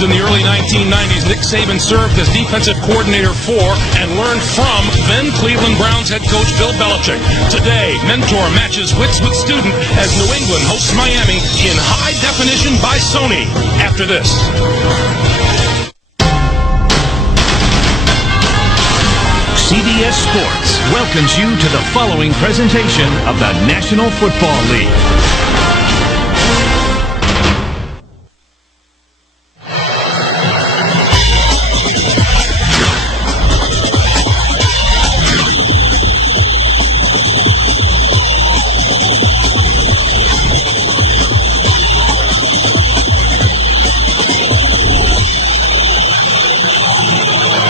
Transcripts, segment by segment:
Dolphins in the early 1990s, Nick Saban served as defensive coordinator for and learned from then Cleveland Browns head coach Bill Belichick. Today, mentor matches wits with student as New England hosts Miami in high definition by Sony. After this. CBS Sports welcomes you to the following presentation of the National Football League.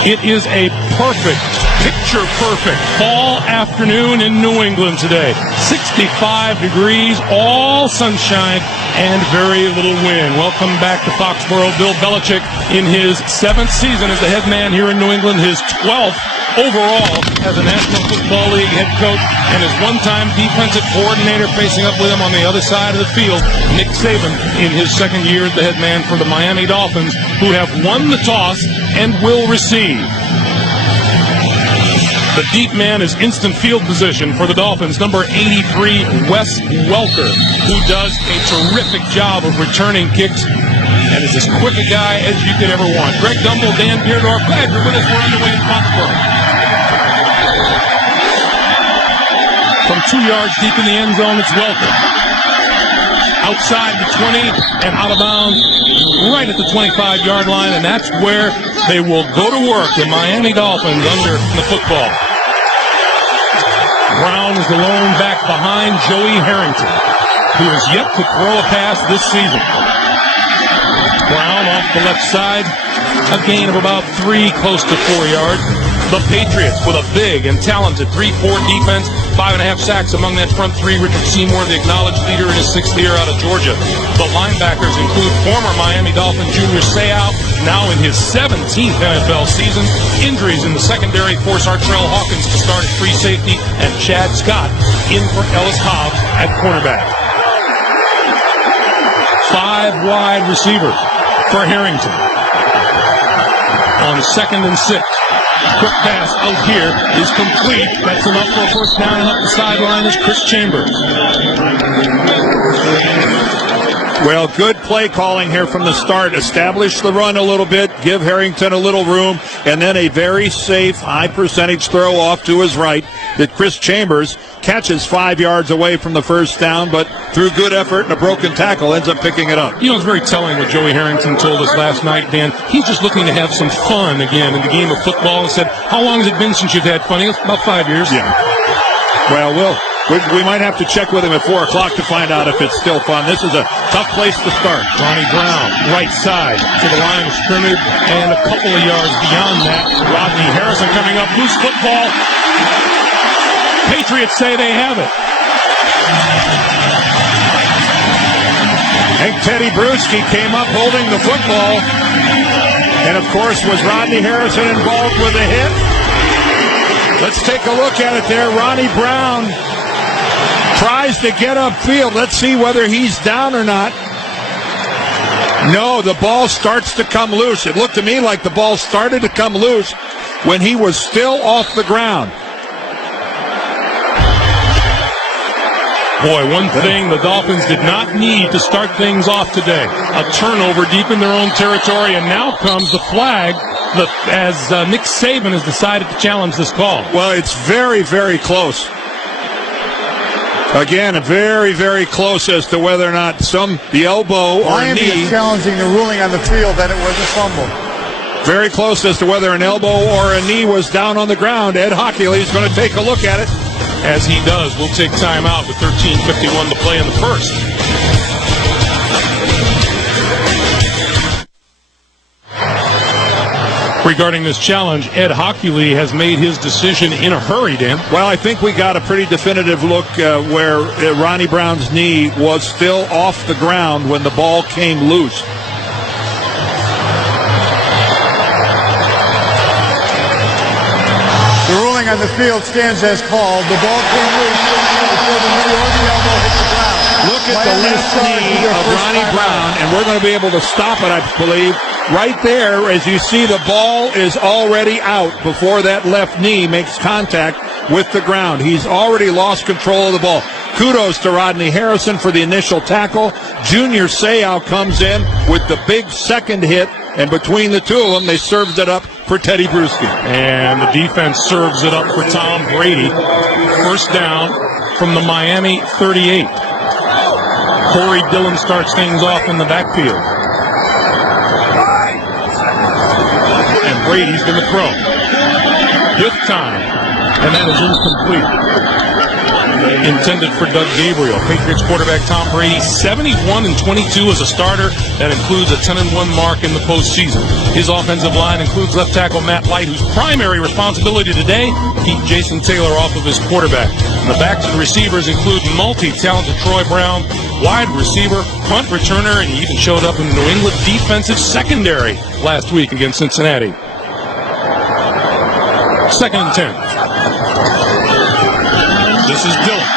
It is a picture-perfect fall afternoon in New England today. 65 degrees, all sunshine, and very little wind. Welcome back to Foxborough. Bill Belichick in his 7th season as the head man here in New England, his 12th overall as a National Football League head coach, and his one-time defensive coordinator facing up with him on the other side of the field, Nick Saban, in his 2nd year as the head man for the Miami Dolphins, who have won the toss and will receive. The deep man is instant field position for the Dolphins, number 83, Wes Welker, who does a terrific job of returning kicks and is as quick a guy as you could ever want. Greg Dumble, Dan Beardorf, glad you're with us. We're underway in Foxborough. From 2 yards deep in the end zone, it's Welker. Outside the 20 and out of bounds right at the 25-yard line, and that's where they will go to work, the Miami Dolphins under the football. Brown is the lone back behind Joey Harrington, who has yet to throw a pass this season. Brown off the left side, a gain of about 3, close to 4 yards. The Patriots with a big and talented 3-4 defense, 5.5 sacks among that front three. Richard Seymour, the acknowledged leader in his 6th year out of Georgia. The linebackers include former Miami Dolphin Junior Seau, now in his 17th NFL season. Injuries in the secondary force Artrell Hawkins to start at free safety, and Chad Scott in for Ellis Hobbs at cornerback. 5 wide receivers for Harrington. On 2nd and 6. Quick pass out here is complete. That's enough for a first down, and up the sideline is Chris Chambers. Well, good play calling here from the start. Establish the run a little bit, give Harrington a little room, and then a very safe, high-percentage throw off to his right that Chris Chambers catches 5 yards away from the first down, but through good effort and a broken tackle ends up picking it up. You know, it's very telling what Joey Harrington told us last night, Dan. He's just looking to have some fun again in the game of football, and said, how long has it been since you've had fun? He goes, about 5 years. Yeah. Well, we might have to check with him at 4 o'clock to find out if it's still fun. This is a tough place to start. Ronnie Brown, right side to the line of scrimmage, and a couple of yards beyond that, Rodney Harrison coming up, loose football. Patriots say they have it. I think Teddy Bruschi came up holding the football. And, of course, was Rodney Harrison involved with a hit? Let's take a look at it there. Ronnie Brown tries to get upfield. Let's see whether he's down or not. No, the ball starts to come loose. It looked to me like the ball started to come loose when he was still off the ground. Boy, one thing the Dolphins did not need to start things off today. A turnover deep in their own territory, and now comes the flag as Nick Saban has decided to challenge this call. Well, it's very, very close. Again, very, very close as to whether or not the elbow or Miami knee. is challenging the ruling on the field that it was a fumble. Very close as to whether an elbow or a knee was down on the ground. Ed Hockley is going to take a look at it. As he does, we'll take time out with 13:51 to play in the first. Regarding this challenge, Ed Hockley has made his decision in a hurry, Dan. Well, I think we got a pretty definitive look where Ronnie Brown's knee was still off the ground when the ball came loose. The ruling on the field stands as called. The ball came loose before the knee or the elbow hit the ground. Look at the left knee of Ronnie Brown, and we're going to be able to stop it, I believe, right there. As you see, the ball is already out before that left knee makes contact with the ground. He's already lost control of the ball. Kudos to Rodney Harrison for the initial tackle. Junior Seau comes in with the big second hit, and between the two of them, they served it up for Teddy Bruschi. And the defense serves it up for Tom Brady. First down from the Miami 38. Corey Dillon starts things off in the backfield. And Brady's going to throw. With time. And that is incomplete. Intended for Doug Gabriel. Patriots quarterback Tom Brady, 71-22 as a starter. That includes a 10-1 mark in the postseason. His offensive line includes left tackle Matt Light, whose primary responsibility today, keep Jason Taylor off of his quarterback. And the backs and receivers include multi-talented Troy Brown, wide receiver, punt returner, and he even showed up in the New England defensive secondary last week against Cincinnati. Second and 10. This is Dillon.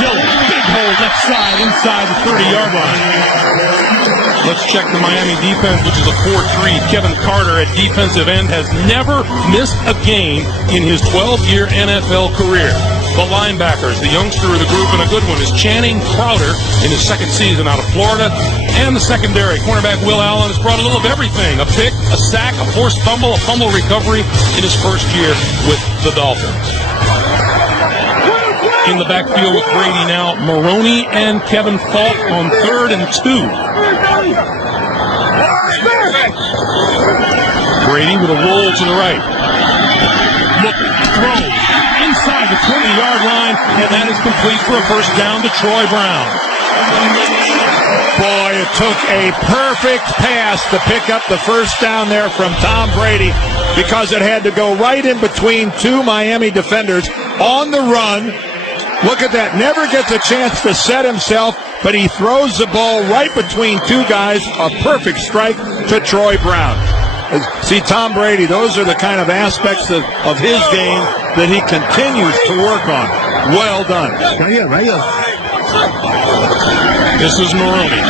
Dillon, big hole left side, inside the 30-yard line. Let's check the Miami defense, which is a 4-3. Kevin Carter at defensive end has never missed a game in his 12-year NFL career. The linebackers, the youngster of the group and a good one, is Channing Crowder in his second season out of Florida. And the secondary, cornerback Will Allen has brought a little of everything. A pick, a sack, a forced fumble, a fumble recovery in his first year with the Dolphins. In the backfield with Brady now, Maroney and Kevin Falk on 3rd and 2. Brady with a roll to the right. Look, throw inside the 20-yard line, and that is complete for a first down to Troy Brown. Boy, it took a perfect pass to pick up the first down there from Tom Brady because it had to go right in between two Miami defenders on the run. Look at that. Never gets a chance to set himself, but he throws the ball right between two guys. A perfect strike to Troy Brown. See, Tom Brady, those are the kind of aspects of his game that he continues to work on. Well done. This is Maroney.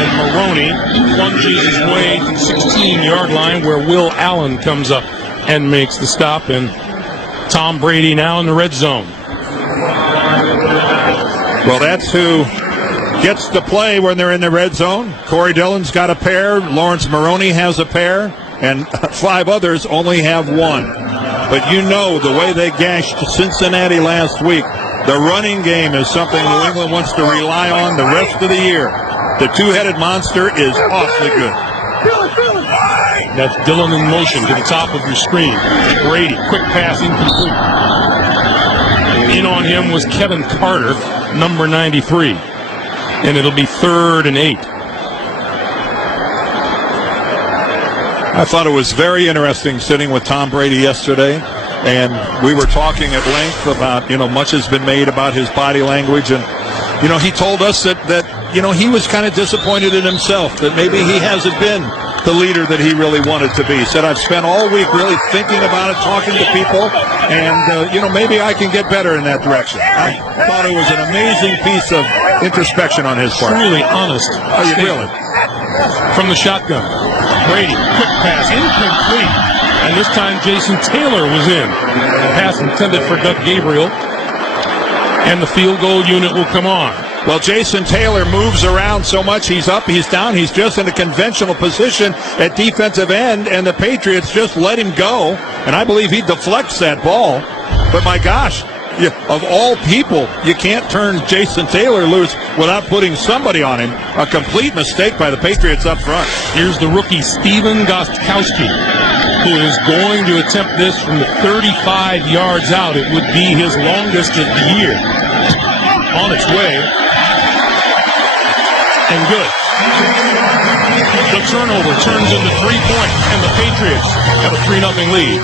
And Maroney plunges his way to the 16-yard line where Will Allen comes up and makes the stop. And Tom Brady now in the red zone. Well, that's who gets to play when they're in the red zone. Corey Dillon's got a pair. Lawrence Maroney has a pair. And 5 others only have one. But you know the way they gashed Cincinnati last week, the running game is something New England wants to rely on the rest of the year. The two-headed monster is awfully good. That's Dillon in motion to the top of your screen. Brady, quick pass, incomplete. In on him was Kevin Carter, number 93. And it'll be 3rd and 8. I thought it was very interesting sitting with Tom Brady yesterday, and we were talking at length about, much has been made about his body language, and, he told us that he was kind of disappointed in himself, that maybe he hasn't been the leader that he really wanted to be. He said, I've spent all week really thinking about it, talking to people, and, maybe I can get better in that direction. I thought it was an amazing piece of introspection on his part. Really honest. Really? From the shotgun. Brady, quick pass, incomplete. And this time Jason Taylor was in. A pass intended for Doug Gabriel. And the field goal unit will come on. Well, Jason Taylor moves around so much. He's up, he's down. He's just in a conventional position at defensive end, and the Patriots just let him go. And I believe he deflects that ball. But my gosh, of all people, you can't turn Jason Taylor loose without putting somebody on him. A complete mistake by the Patriots up front. Here's the rookie, Steven Gostkowski, who is going to attempt this from the 35 yards out. It would be his longest of the year. On its way. And good. The turnover turns into 3 points, and the Patriots have a 3-0 lead.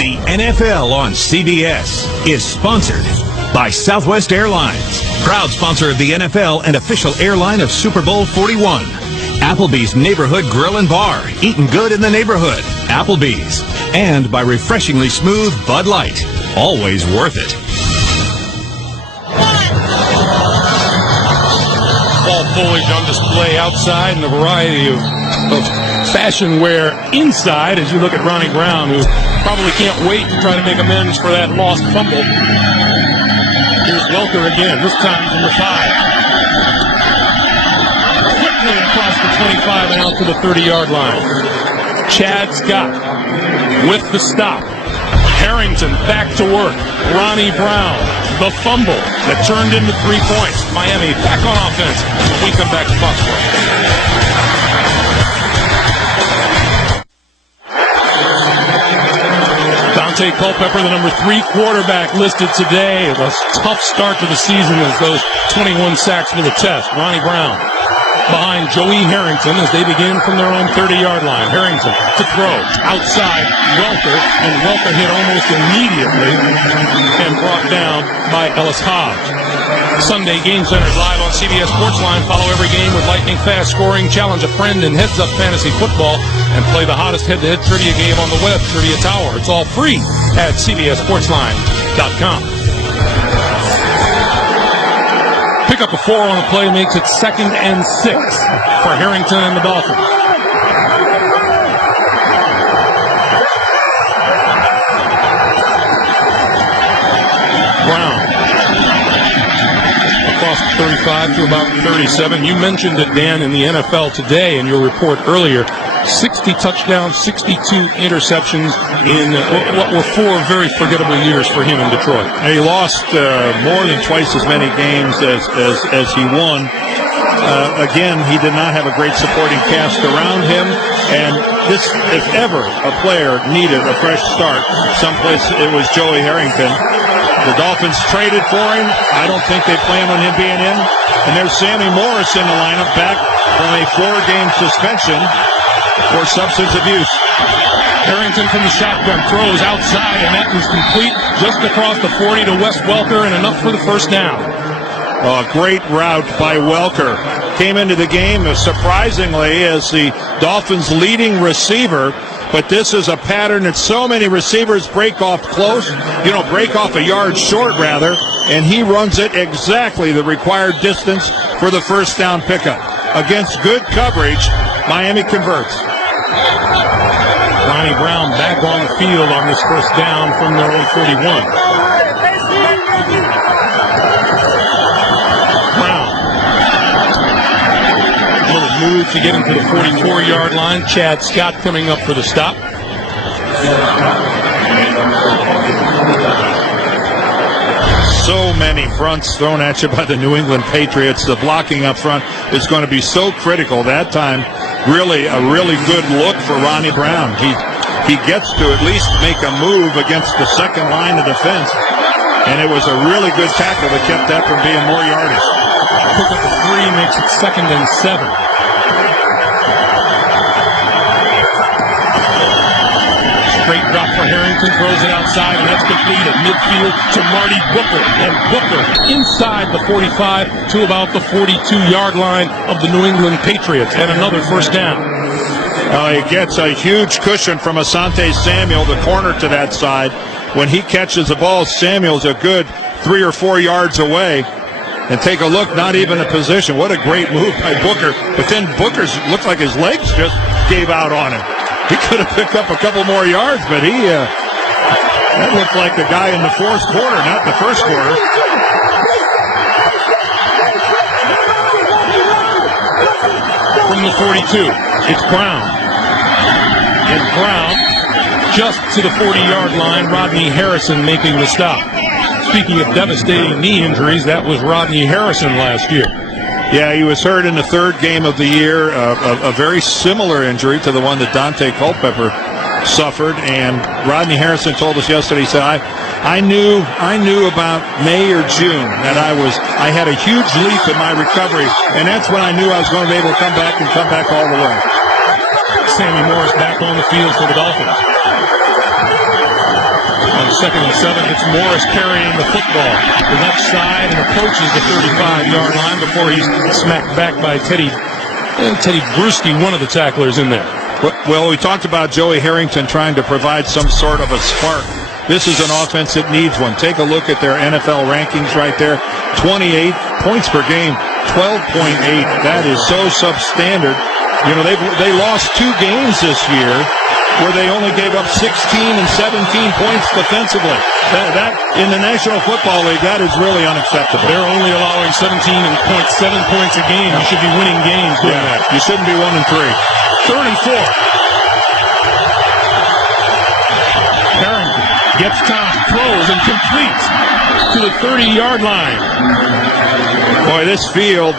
The NFL on CBS is sponsored by Southwest Airlines, proud sponsor of the NFL and official airline of Super Bowl 41. Applebee's Neighborhood Grill and Bar, eating good in the neighborhood. Applebee's. And by refreshingly smooth Bud Light. always worth it. Fall foliage on display outside and a variety of fashion wear inside as you look at Ronnie Brown, who probably can't wait to try to make amends for that lost fumble. Here's Welker again, this time from the 5. Quickly across the 25 and out to the 30-yard line. Chad Scott with the stop. Harrington back to work. Ronnie Brown, the fumble that turned into 3 points. Miami back on offense when we come back to Foxborough. Dante Culpepper, the number 3 quarterback listed today. A tough start to the season as those 21 sacks will attest. Ronnie Brown behind Joey Harrington as they begin from their own 30-yard line. Harrington to throw outside Welker, and Welker hit almost immediately and brought down by Ellis Hobbs. Sunday Game Centers live on CBS Sportsline. Follow every game with lightning-fast scoring. Challenge a friend in Heads Up Fantasy Football and play the hottest head-to-head trivia game on the web, Trivia Tower. It's all free at cbssportsline.com. Pick up a 4 on the play makes it 2nd and 6 for Harrington and the Dolphins. Brown across the 35 to about 37. You mentioned it, Dan, in the NFL Today in your report earlier. 60 touchdowns, 62 interceptions in what were 4 very forgettable years for him in Detroit. He lost more than twice as many games as he won. Again, he did not have a great supporting cast around him, and this, if ever a player needed a fresh start, someplace it was Joey Harrington. The Dolphins traded for him. I don't think they plan on him being in. And there's Sammy Morris in the lineup, back from a 4-game suspension for substance abuse. Harrington from the shotgun throws outside, and that was complete just across the 40 to Wes Welker, and enough for the first down. A great route by Welker. Came into the game surprisingly as the Dolphins' leading receiver, but this is a pattern that so many receivers break off close, break off a yard short rather, and he runs it exactly the required distance for the first down pickup. Against good coverage, Miami converts. Ronnie Brown back on the field on this first down from their own 41. Brown. A little move to get into the 44-yard line. Chad Scott coming up for the stop. So many fronts thrown at you by the New England Patriots. The blocking up front is going to be so critical that time. Really, a really good look for Ronnie Brown. He gets to at least make a move against the second line of defense, and it was a really good tackle that kept that from being more yardage. Pick up the 3 makes it 2nd and 7. Straight drop for Harrington, throws it outside, and that's complete at midfield to Marty Booker. And Booker inside the 45 to about the 42-yard line of the New England Patriots, and another first down. He gets a huge cushion from Asante Samuel, the corner to that side. When he catches the ball, Samuel's a good 3 or 4 yards away. And take a look, not even a position. What a great move by Booker. But then Booker's looked like his legs just gave out on him. He could have picked up a couple more yards, but that looked like the guy in the fourth quarter, not the first quarter. From the 42, it's Brown. And Brown just to the 40-yard line. Rodney Harrison making the stop. Speaking of devastating knee injuries, that was Rodney Harrison last year. Yeah, he was hurt in the 3rd game of the year, a very similar injury to the one that Dante Culpepper suffered. And Rodney Harrison told us yesterday, he said, I knew about May or June that I had a huge leap in my recovery, and that's when I knew I was going to be able to come back all the way. Sammy Morris back on the field for the Dolphins. On 2nd and 7, it's Morris carrying the football. The left side and approaches the 35-yard line before he's smacked back by Teddy Bruschi, one of the tacklers in there. Well, we talked about Joey Harrington trying to provide some sort of a spark this is an offense that needs one. Take a look at their NFL rankings right there. 28 points per game, 12.8. That is so substandard. You know, they lost 2 games this year where they only gave up 16 and 17 points defensively. That in the National Football League, that is really unacceptable. They're only allowing 17.7 points a game. You should be winning games doing that. You shouldn't be 1-3. 3rd and 4. Harrington gets time, throws, and completes to the 30-yard line. Boy, this field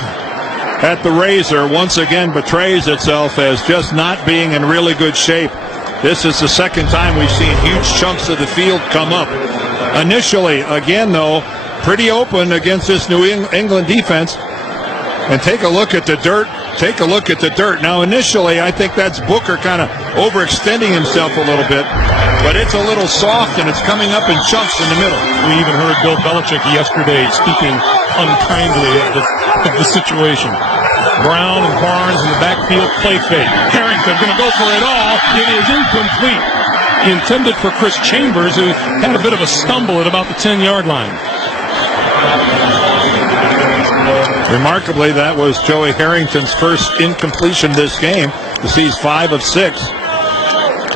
at the Razor once again betrays itself as just not being in really good shape. This is the second time we've seen huge chunks of the field come up. Initially, again, though, pretty open against this New England defense. And take a look at the dirt. Take a look at the dirt. Now, initially, I think that's Booker kind of overextending himself a little bit. But it's a little soft, and it's coming up in chunks in the middle. We even heard Bill Belichick yesterday speaking unkindly of the situation. Brown and Barnes in the backfield, play fake. Harrington going to go for it all. It is incomplete. Intended for Chris Chambers, who had a bit of a stumble at about the 10-yard line. Remarkably, that was Joey Harrington's first incompletion this game. He's 5 of 6.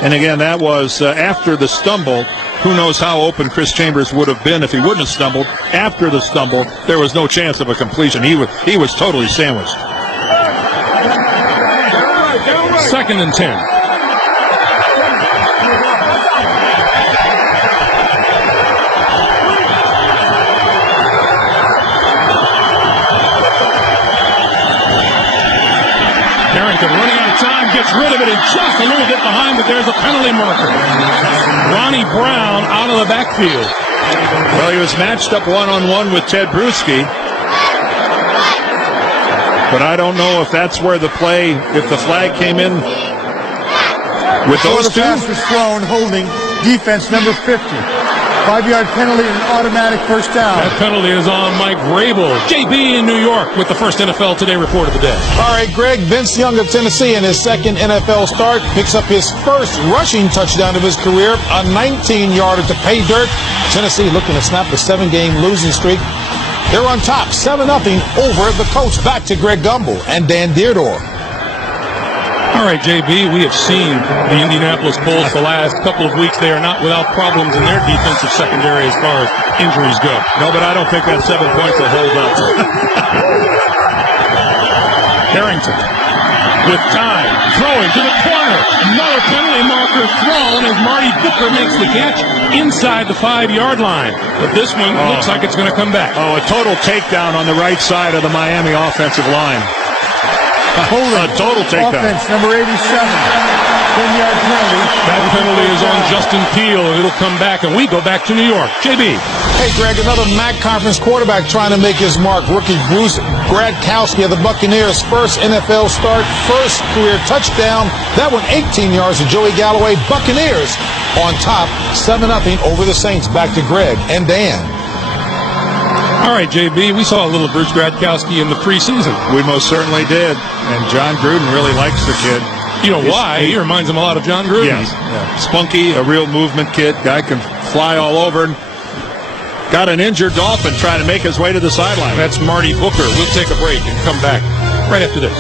And again, that was after the stumble. Who knows how open Chris Chambers would have been if he wouldn't have stumbled. After the stumble, there was no chance of a completion. He was totally sandwiched. 2nd and 10. Harrington running out of time, gets rid of it, and just a little bit behind, but there's a penalty marker. Ronnie Brown out of the backfield. Well, he was matched up one-on-one with Ted Bruschi. But I don't know if that's where the play, if the flag came in with those two. The pass was thrown, holding defense number 50. 5-yard penalty and automatic first down. That penalty is on Mike Vrabel. JB in New York with the first NFL Today report of the day. All right, Greg, Vince Young of Tennessee in his second NFL start picks up his first rushing touchdown of his career, a 19-yarder to pay dirt. Tennessee looking to snap the 7-game losing streak. They're on top, 7-0 over the Colts. Back to Greg Gumbel and Dan Deardorff. All right, JB, we have seen the Indianapolis Colts the last couple of weeks. They are not without problems in their defensive secondary as far as injuries go. No, but I don't think that 7 points will hold up. Harrington with time, throwing to the corner. Another penalty marker thrown as Marty Booker makes the catch inside the 5-yard line. But this one looks like it's going to come back. Oh, a total takedown on the right side of the Miami offensive line. A total takedown. Offense number 87. 10-yard penalty. That penalty is on Justin Peel, and it'll come back, and we go back to New York. JB. Hey, Greg, another MAC conference quarterback trying to make his mark. Rookie Bruce Gradkowski of the Buccaneers' first NFL start, first career touchdown. That one 18 yards to Joey Galloway. Buccaneers on top, 7-0 over the Saints. Back to Greg and Dan. All right, JB, we saw a little Bruce Gradkowski in the preseason. We most certainly did. And John Gruden really likes the kid. You know why? He reminds him a lot of John Gruden. Yes. Yeah. Spunky, a real movement kid. Guy can fly all over. Got an injured Dolphin trying to make his way to the sideline. That's Marty Booker. We'll take a break and come back right after this.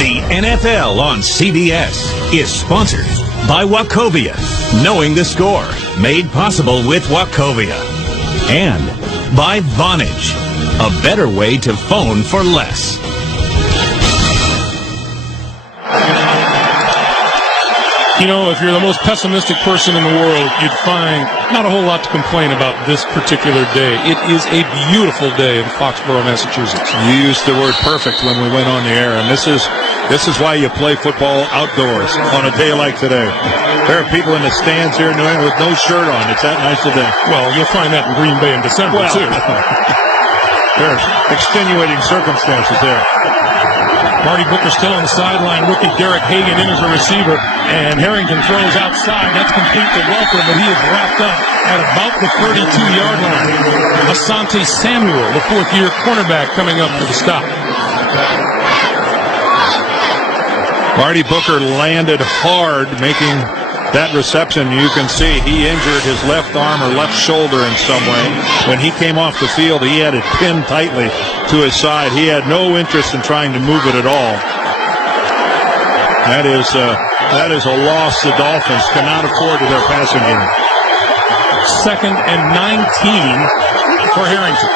The NFL on CBS is sponsored by Wachovia. Knowing the score, made possible with Wachovia. And by Vonage, a better way to phone for less. You know, if you're the most pessimistic person in the world, you'd find not a whole lot to complain about this particular day. It is a beautiful day in Foxborough, Massachusetts. You used the word perfect when we went on the air, and this is why you play football outdoors on a day like today. There are people in the stands here in New England with no shirt on. It's that nice today. Well, you'll find that in Green Bay in December, too. There's extenuating circumstances there. Marty Booker still on the sideline. Rookie Derek Hagan in as a receiver. And Harrington throws outside. That's complete to Welker, but he is wrapped up at about the 32-yard line. Asante Samuel, the fourth-year cornerback, coming up for the stop. Marty Booker landed hard, making that reception. You can see he injured his left arm or left shoulder in some way. When he came off the field, he had it pinned tightly to his side. He had no interest in trying to move it at all. That is a loss the Dolphins cannot afford to their passing game. 2nd and 19 for Harrington.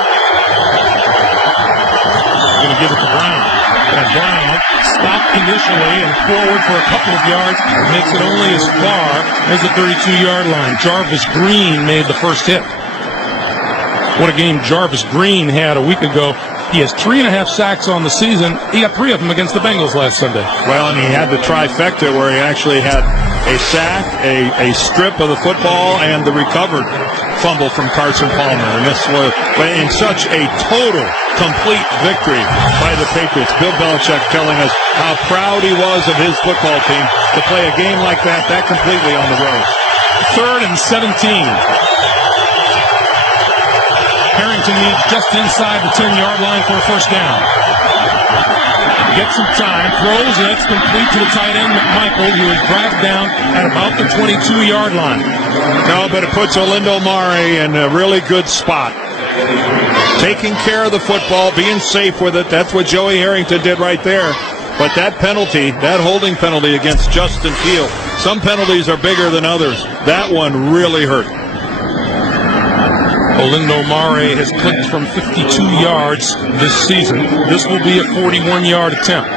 Going to give it to Brown. And Brown stopped initially and forward for a couple of yards. Makes it only as far as the 32-yard line. Jarvis Green made the first hit. What a game Jarvis Green had a week ago. He has 3.5 sacks on the season. He got 3 of them against the Bengals last Sunday. Well, and he had the trifecta where he actually had a sack, a strip of the football, and the recovered fumble from Carson Palmer. And this was in such a total, complete victory by the Patriots. Bill Belichick telling us how proud he was of his football team to play a game like that completely on the road. 3rd and 17. Harrington needs just inside the 10-yard line for a first down. Gets some time, throws, and it's complete to the tight end, McMichael, who is dragged down at about the 22-yard line. No, but it puts Olindo Mare in a really good spot. Taking care of the football, being safe with it. That's what Joey Harrington did right there. But that penalty, that holding penalty against Justin Field, some penalties are bigger than others. That one really hurt. Olindo Mare has clipped from 52 yards this season. This will be a 41-yard attempt.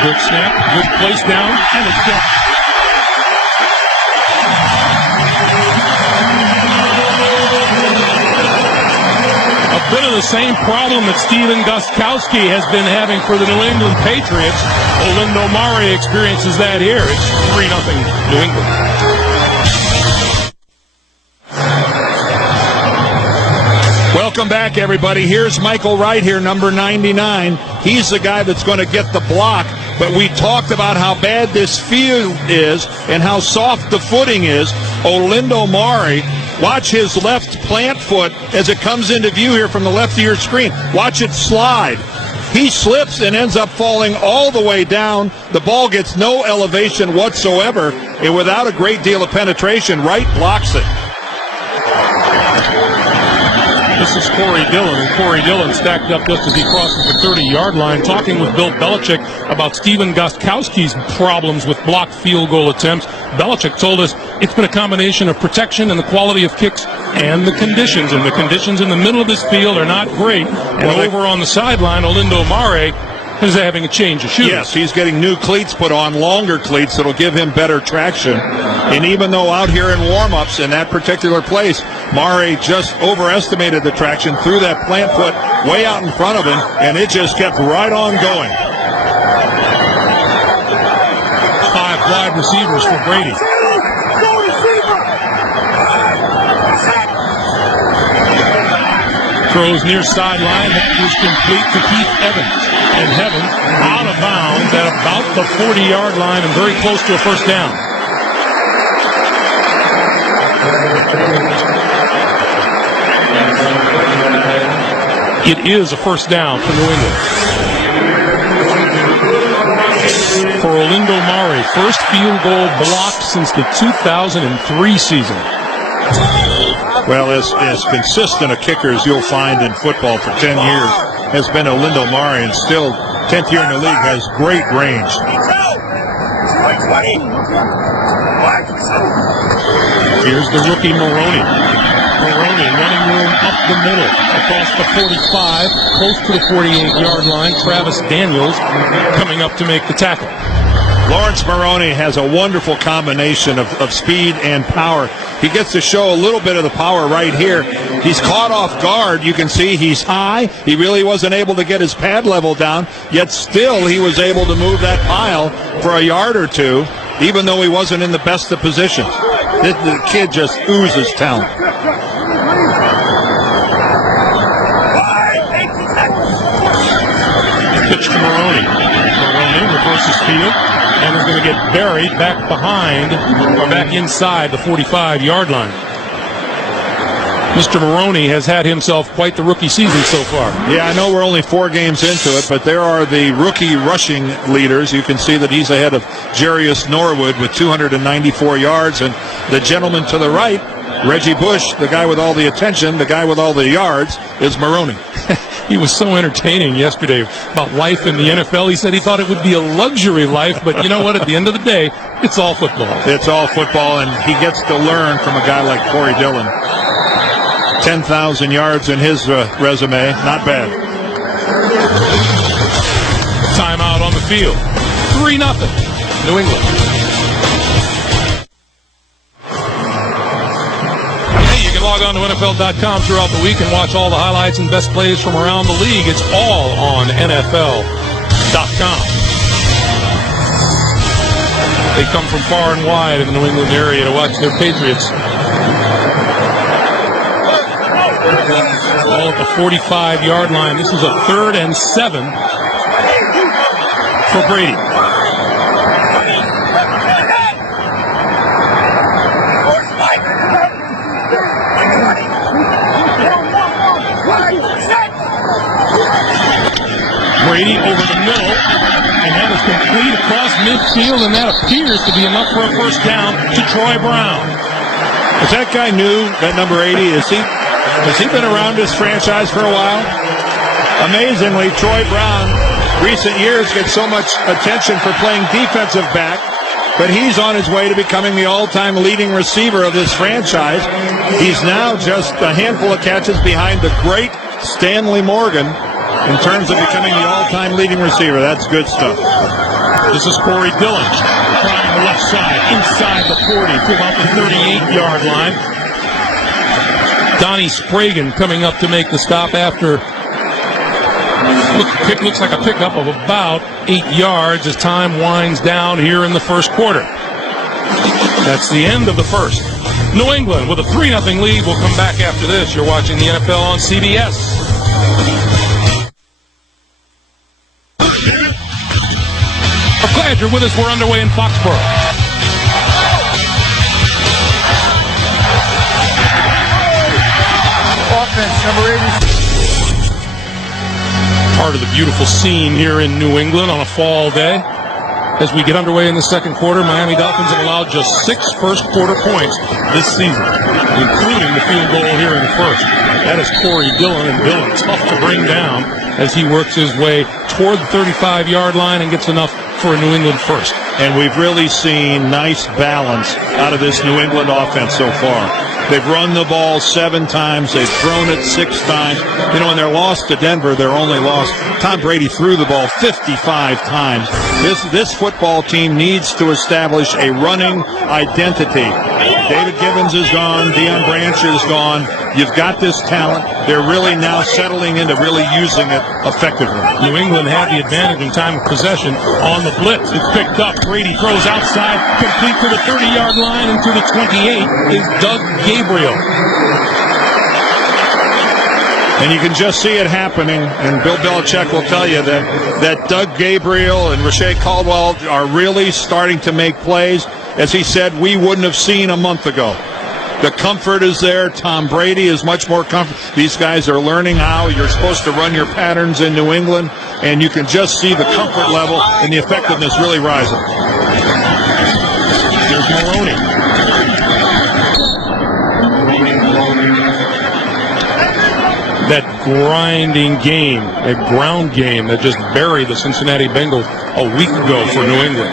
Good snap, good place down, and it's down. A bit of the same problem that Steven Gostkowski has been having for the New England Patriots. Olindo Mare experiences that here. It's 3-0 New England. Welcome back, everybody. Here's Michael Wright here, number 99. He's the guy that's going to get the block. But we talked about how bad this field is and how soft the footing is. Olindo Mare, watch his left plant foot as it comes into view here from the left of your screen. Watch it slide. He slips and ends up falling all the way down. The ball gets no elevation whatsoever, and without a great deal of penetration, Wright blocks it. This is Corey Dillon, and Corey Dillon stacked up just as he crosses the 30-yard line, talking with Bill Belichick about Steven Gostkowski's problems with blocked field goal attempts. Belichick told us it's been a combination of protection and the quality of kicks and the conditions. And the conditions in the middle of this field are not great. And over on the sideline, Olindo Mare is having a change of shoes. Yes, he's getting new cleats put on, longer cleats that'll give him better traction. And even though out here in warm-ups in that particular place, Mare just overestimated the traction, threw that plant foot way out in front of him, and it just kept right on going. 5 wide receivers for Brady. Throws near sideline. That is complete to Keith Evans. And Evans out of bounds at about the 40-yard line and very close to a first down. It is a first down for New England. For Olindo Mare, first field goal blocked since the 2003 season. Well, as consistent a kicker as you'll find in football for 10 years has been Olindo Mare, and still 10th year in the league has great range. Here's the rookie Maroney. Maroney running room up the middle, across the 45, close to the 48-yard line. Travis Daniels coming up to make the tackle. Lawrence Maroney has a wonderful combination of speed and power. He gets to show a little bit of the power right here. He's caught off guard. You can see he's high. He really wasn't able to get his pad level down, yet still he was able to move that pile for a yard or two, even though he wasn't in the best of positions. The kid just oozes talent. Pitch to Maroney. Maroney reverses field and is going to get buried back behind, or back inside the 45-yard line. Mr. Maroney has had himself quite the rookie season so far. Yeah, I know we're only 4 games into it, but there are the rookie rushing leaders. You can see that he's ahead of Jarius Norwood with 294 yards, and the gentleman to the right, Reggie Bush, the guy with all the attention, the guy with all the yards, is Maroney. He was so entertaining yesterday about life in the NFL. He said he thought it would be a luxury life, but you know what? At the end of the day, it's all football. It's all football, and he gets to learn from a guy like Corey Dillon. 10,000 yards in his resume. Not bad. Timeout on the field. 3-0. New England. Log on to NFL.com throughout the week and watch all the highlights and best plays from around the league. It's all on NFL.com. They come from far and wide in the New England area to watch their Patriots. All at the 45-yard line. This is a 3rd and 7 for Brady. Brady over the middle, and that is complete across midfield, and that appears to be enough for a first down to Troy Brown. Is that guy new, that number 80? Has he been around this franchise for a while? Amazingly, Troy Brown, recent years, gets so much attention for playing defensive back, but he's on his way to becoming the all-time leading receiver of this franchise. He's now just a handful of catches behind the great Stanley Morgan in terms of becoming the all-time leading receiver. That's good stuff. This is Corey Dillon trying the left side, inside the 40, to about the 38-yard line. Donnie Spragan coming up to make the stop after looks like a pickup of about 8 yards as time winds down here in the first quarter. That's the end of the first. New England with a 3-0 lead. We'll come back after this. You're watching the NFL on CBS. We're glad you're with us. We're underway in Foxborough. Offense, number 80. Part of the beautiful scene here in New England on a fall day. As we get underway in the second quarter, Miami Dolphins have allowed just 6 first-quarter points this season, including the field goal here in the first. That is Corey Dillon, and Dillon tough to bring down as he works his way toward the 35-yard line and gets enough for a New England first. And we've really seen nice balance out of this New England offense so far. They've run the ball 7 times. They've thrown it 6 times. You know, in their loss to Denver, their only loss, Tom Brady threw the ball 55 times. This football team needs to establish a running identity. David Gibbons is gone. Deion Branch is gone. You've got this talent. They're really now settling into really using it effectively. New England had the advantage in time of possession on the blitz. It's picked up. Brady throws outside, complete to the 30-yard line, and to the 28 is Doug Gabriel. And you can just see it happening, and Bill Belichick will tell you that Doug Gabriel and Rashae Caldwell are really starting to make plays, as he said, we wouldn't have seen a month ago. The comfort is there. Tom Brady is much more comfortable. These guys are learning how you're supposed to run your patterns in New England, and you can just see the comfort level and the effectiveness really rising. Here's Maroney. That grinding game, that ground game that just buried the Cincinnati Bengals a week ago for New England.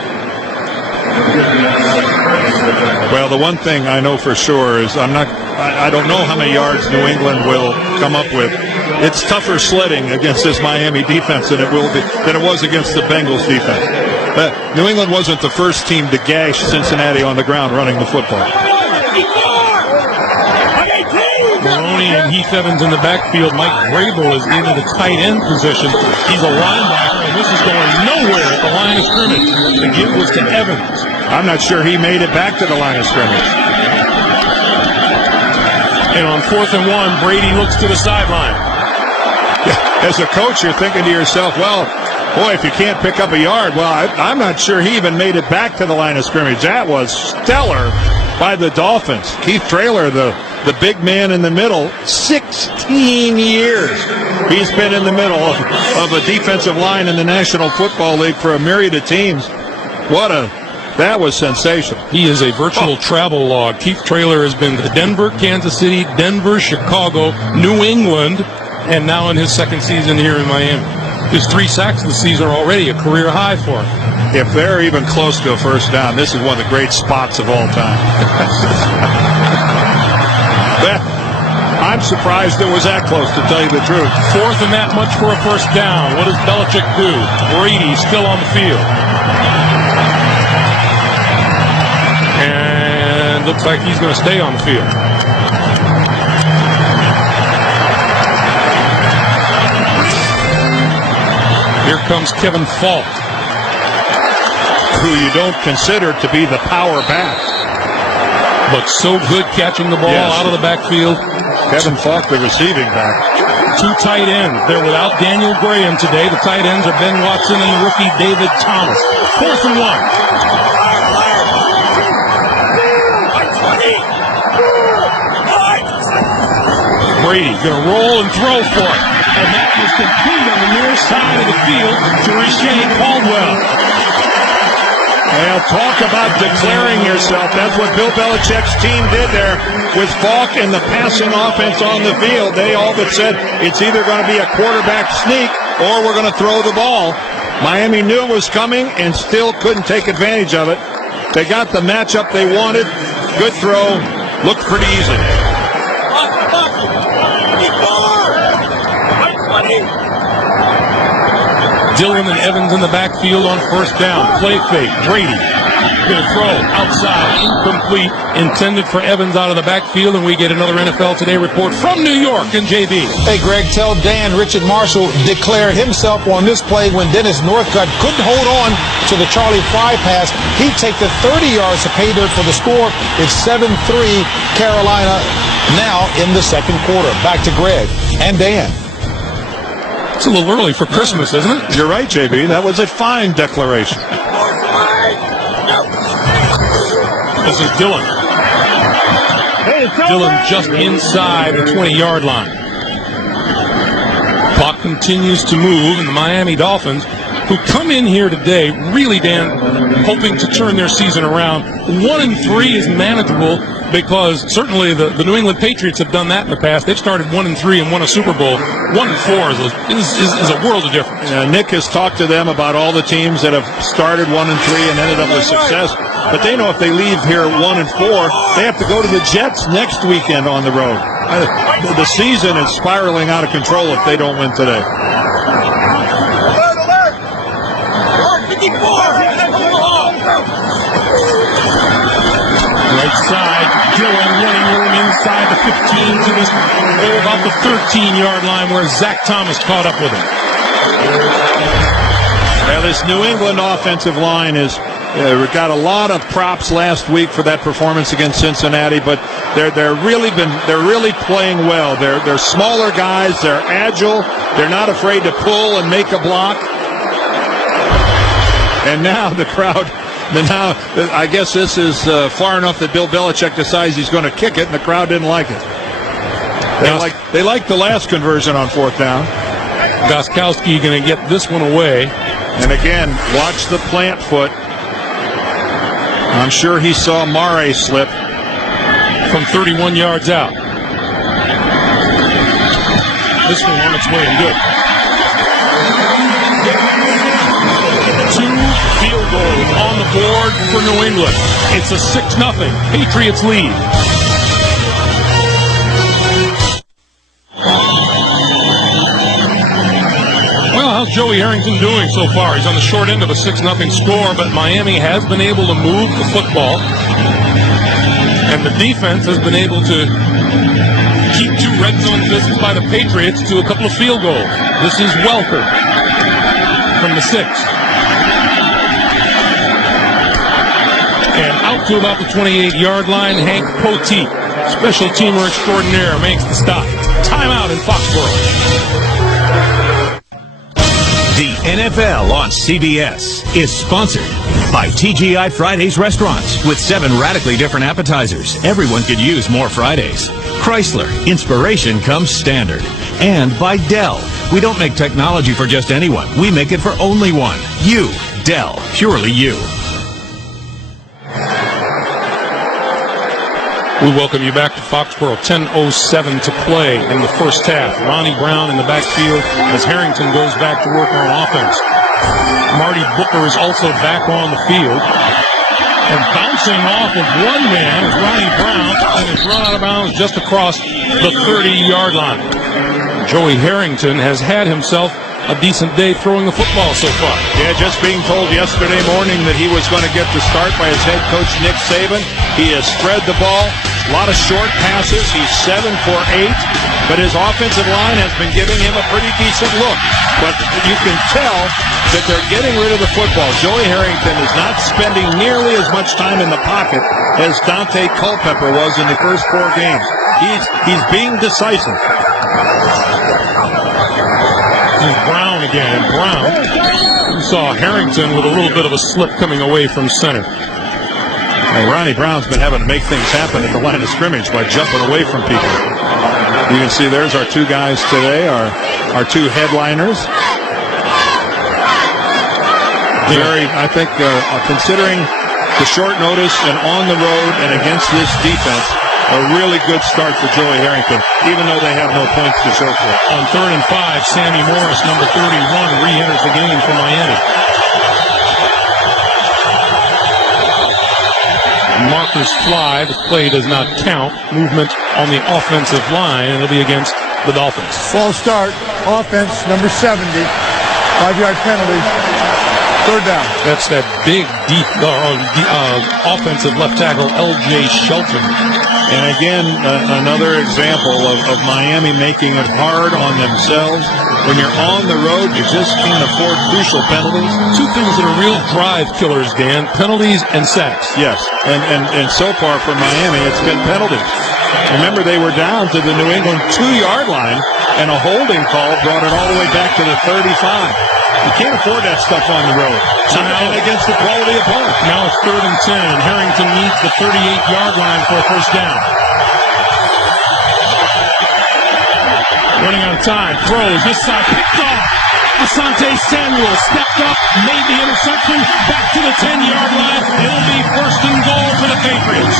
Well, the one thing I know for sure is I don't know how many yards New England will come up with. It's tougher sledding against this Miami defense than it was against the Bengals defense. New England wasn't the first team to gash Cincinnati on the ground running the football. Maroney and Heath Evans in the backfield. Mike Vrabel is into the tight end position. He's a linebacker, and this is going nowhere at the line of scrimmage. The give was to Evans. I'm not sure he made it back to the line of scrimmage. And on 4th and 1, Brady looks to the sideline. As a coach, you're thinking to yourself, well, boy, if you can't pick up a yard, well, I'm not sure he even made it back to the line of scrimmage. That was stellar by the Dolphins. Keith Traylor, the the big man in the middle. 16 years he's been in the middle of a defensive line in the National Football League for a myriad of teams. That was sensational. He is a virtual travel log. Keith Traylor has been to Denver, Kansas City, Denver, Chicago, New England, and now in his second season here in Miami. His 3 sacks this season are already a career high for him. If they're even close to a first down, this is one of the great spots of all time. I'm surprised it was that close, to tell you the truth. 4th and that much for a first down. What does Belichick do? Brady still on the field. And looks like he's going to stay on the field. Here comes Kevin Falk, who you don't consider to be the power back. But so good catching the ball out of the backfield. Kevin Falk, the receiving back. 2 tight ends. They're without Daniel Graham today. The tight ends are Ben Watson and rookie David Thomas. 4th and 1. Brady going to roll and throw for it. And that is complete on the near side of the field to Rashae Caldwell. Well, talk about declaring yourself. That's what Bill Belichick's team did there with Falk and the passing offense on the field. They all but said it's either going to be a quarterback sneak or we're going to throw the ball. Miami knew it was coming and still couldn't take advantage of it. They got the matchup they wanted. Good throw. Looked pretty easy. Dillon and Evans in the backfield on first down. Play fake. Brady going to throw outside, incomplete, intended for Evans out of the backfield, and we get another NFL Today report from New York and JB. Hey, Greg, tell Dan Richard Marshall declared himself on this play when Dennis Northcutt couldn't hold on to the Charlie Fry pass. He'd take the 30 yards to pay dirt for the score. It's 7-3 Carolina now in the second quarter. Back to Greg and Dan. It's a little early for Christmas, isn't it? You're right, JB. That was a fine declaration. This is Dillon. Dillon just inside the 20-yard line. Clock continues to move, and the Miami Dolphins, who come in here today, really, Dan, hoping to turn their season around. 1-3 is manageable because certainly the New England Patriots have done that in the past. They've started 1-3 and won a Super Bowl. 1-4 is a world of difference. Nick has talked to them about all the teams that have started 1-3 and ended up with success. But they know if they leave here 1-4, they have to go to the Jets next weekend on the road. The season is spiraling out of control if they don't win today. Right side, Dillon running room inside the 15 to this, about the 13-yard line where Zach Thomas caught up with him. Well, this New England offensive line is got a lot of props last week for that performance against Cincinnati, but they're really playing well. They're smaller guys, they're agile, they're not afraid to pull and make a block. And now the crowd. Now, I guess this is far enough that Bill Belichick decides he's going to kick it, and the crowd didn't like it. They liked the last conversion on 4th down. Gostkowski going to get this one away. And again, watch the plant foot. I'm sure he saw Mare slip from 31 yards out. This one on its way and good. 2 field goals on the board for New England. It's a 6-0 Patriots lead. Well, how's Joey Harrington doing so far? He's on the short end of a 6-0 score, but Miami has been able to move the football. And the defense has been able to keep 2 red zone visits by the Patriots to a couple of field goals. This is Welker from the 6. And out to about the 28-yard line, Hank Poteet, special teamer extraordinaire, makes the stop. Timeout in Foxborough. The NFL on CBS is sponsored by TGI Fridays Restaurants with 7 radically different appetizers. Everyone could use more Fridays. Chrysler, inspiration comes standard. And by Dell. We don't make technology for just anyone. We make it for only one. You. Dell. Purely you. We welcome you back to Foxborough. 10:07 to play in the first half. Ronnie Brown in the backfield as Harrington goes back to work on offense. Marty Booker is also back on the field. And bouncing off of one man is Ronnie Brown and is run out of bounds just across the 30-yard line. Joey Harrington has had himself a decent day throwing the football so far. Yeah, just being told yesterday morning that he was going to get the start by his head coach, Nick Saban. He has spread the ball, a lot of short passes. He's 7 for 8, but his offensive line has been giving him a pretty decent look. But you can tell that they're getting rid of the football. Joey Harrington is not spending nearly as much time in the pocket as Dante Culpepper was in the first 4 games. He's being decisive. Brown again. Brown, we saw Harrington with a little bit of a slip coming away from center. And Ronnie Brown's been having to make things happen at the line of scrimmage by jumping away from people. You can see there's our 2 guys today, our 2 headliners. Very, I think, considering the short notice and on the road and against this defense, a really good start for Joey Harrington, even though they have no points to show for it. On 3rd and 5, Sammy Morris, number 31, re-enters the game for Miami. Markers fly. The play does not count. Movement on the offensive line, and it'll be against the Dolphins. False start. Offense, number 70. 5-yard penalty. 3rd down. That's that big, deep offensive left tackle, L.J. Shelton. And again, another example of Miami making it hard on themselves. When you're on the road, you just can't afford crucial penalties. 2 things that are real drive killers, Dan, penalties and sacks. Yes, and so far for Miami, it's been penalties. Remember, they were down to the New England 2-yard line, and a holding call brought it all the way back to the 35. You can't afford that stuff on the road. And against the quality opponent. Now it's 3rd and 10. Harrington needs the 38-yard line for a first down. Running on time. Throws. This side picked off. Asante Samuel stepped up, made the interception. Back to the 10-yard line. It'll be 1st and goal for the Patriots.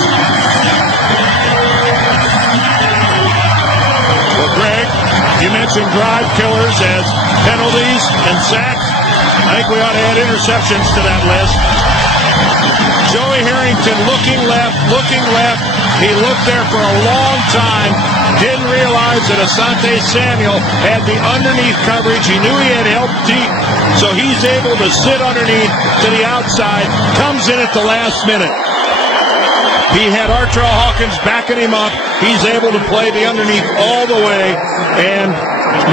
Well, Greg, you mentioned drive killers as penalties and sacks. I think we ought to add interceptions to that list. Joey Harrington looking left. He looked there for a long time. Didn't realize that Asante Samuel had the underneath coverage. He knew he had help deep, so he's able to sit underneath to the outside. Comes in at the last minute. He had Artrell Hawkins backing him up. He's able to play the underneath all the way. And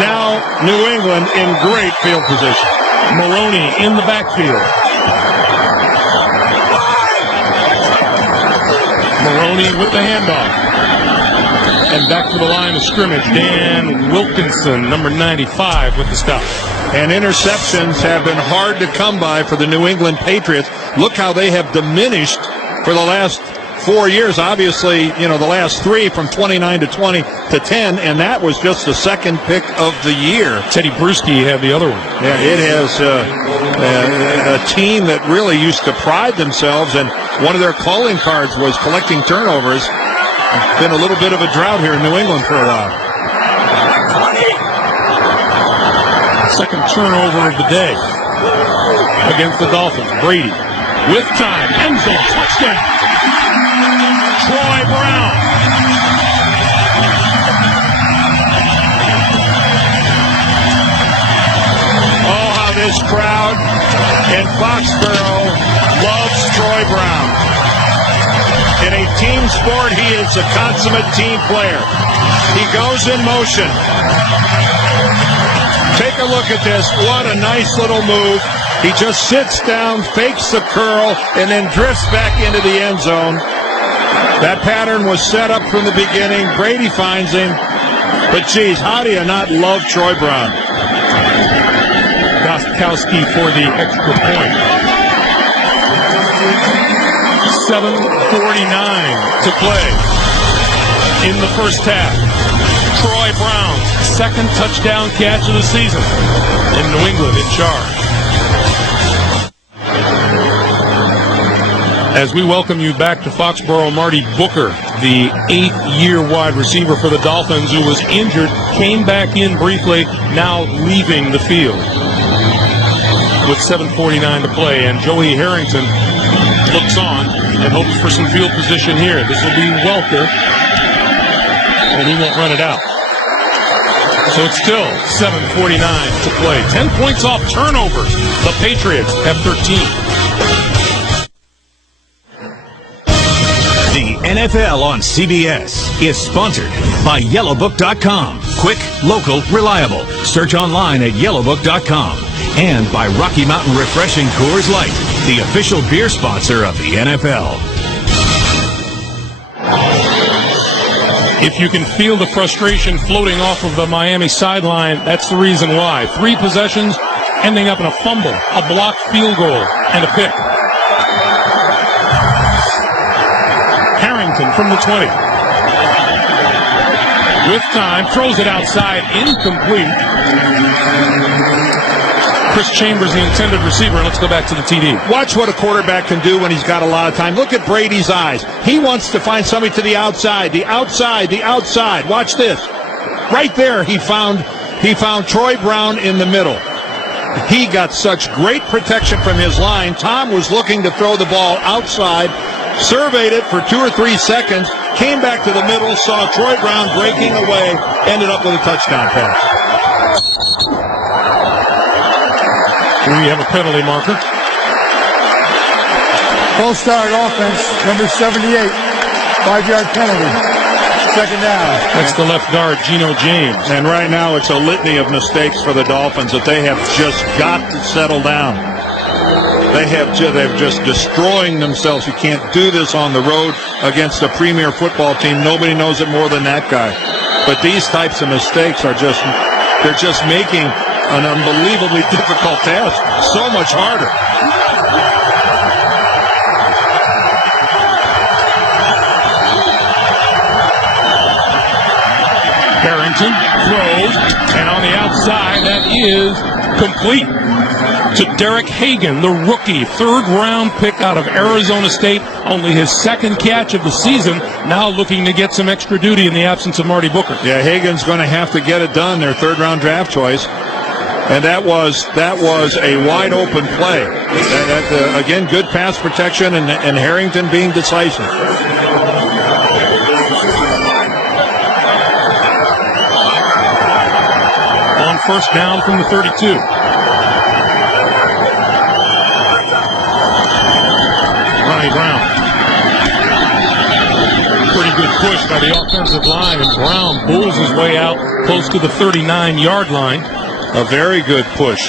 now New England in great field position. Maroney in the backfield. Maroney with the handoff. And back to the line of scrimmage. Dan Wilkinson, number 95, with the stop. And interceptions have been hard to come by for the New England Patriots. Look how they have diminished for the last 4 years. Obviously, the last 3 from 29 to 20 to 10, and that was just the 2nd pick of the year. Teddy Bruschi had the other one. Yeah, it has a team that really used to pride themselves, and one of their calling cards was collecting turnovers. Been a little bit of a drought here in New England for a while. 2nd turnover of the day against the Dolphins. Brady with time. End zone. Touchdown. Troy Brown. Oh, how this crowd in Foxborough loves Troy Brown. In a team sport, he is a consummate team player. He goes in motion. Take a look at this. What a nice little move. He just sits down, fakes the curl, and then drifts back into the end zone. That pattern was set up from the beginning. Brady finds him. But, geez, how do you not love Troy Brown? Gostkowski for the extra point. 7:49 to play in the first half. Troy Brown's second touchdown catch of the season, and New England in charge. As we welcome you back to Foxborough, Marty Booker, the 8th-year wide receiver for the Dolphins, who was injured, came back in briefly, now leaving the field with 7:49 to play. And Joey Harrington looks on and hopes for some field position here. This will be Welker, and he won't run it out. So it's still 7:49 to play. 10 points off turnovers. The Patriots have 13. The NFL on CBS is sponsored by YellowBook.com. Quick, local, reliable. Search online at YellowBook.com. And by Rocky Mountain Refreshing Coors Light, the official beer sponsor of the NFL. If you can feel the frustration floating off of the Miami sideline, that's the reason why. 3 possessions ending up in a fumble, a blocked field goal, and a pick. Harrington from the 20. With time, throws it outside, incomplete. Chris Chambers, the intended receiver. Let's go back to the TD. Watch what a quarterback can do when he's got a lot of time. Look at Brady's eyes. He wants to find somebody to the outside, the outside, the outside. Watch this. Right there, he found Troy Brown in the middle. He got such great protection from his line. Tom was looking to throw the ball outside, surveyed it for 2 or 3 seconds, came back to the middle, saw Troy Brown breaking away, ended up with a touchdown pass. We have a penalty marker. Full start offense, number 78. 5-yard penalty. Second down. That's the left guard, Geno James. And right now it's a litany of mistakes for the Dolphins that they have just got to settle down. They're just destroying themselves. You can't do this on the road against a premier football team. Nobody knows it more than that guy. But these types of mistakes they're just making an unbelievably difficult task so much harder. Harrington throws, and on the outside, that is complete to Derek Hagan, the rookie, 3rd-round pick out of Arizona State, only his 2nd catch of the season, now looking to get some extra duty in the absence of Marty Booker. Yeah, Hagan's going to have to get it done, their 3rd-round draft choice. And that was a wide-open play. Again, good pass protection and Harrington being decisive. On first down from the 32. Ronnie Brown. Pretty good push by the offensive line, and Brown bulls his way out close to the 39-yard line. A very good push.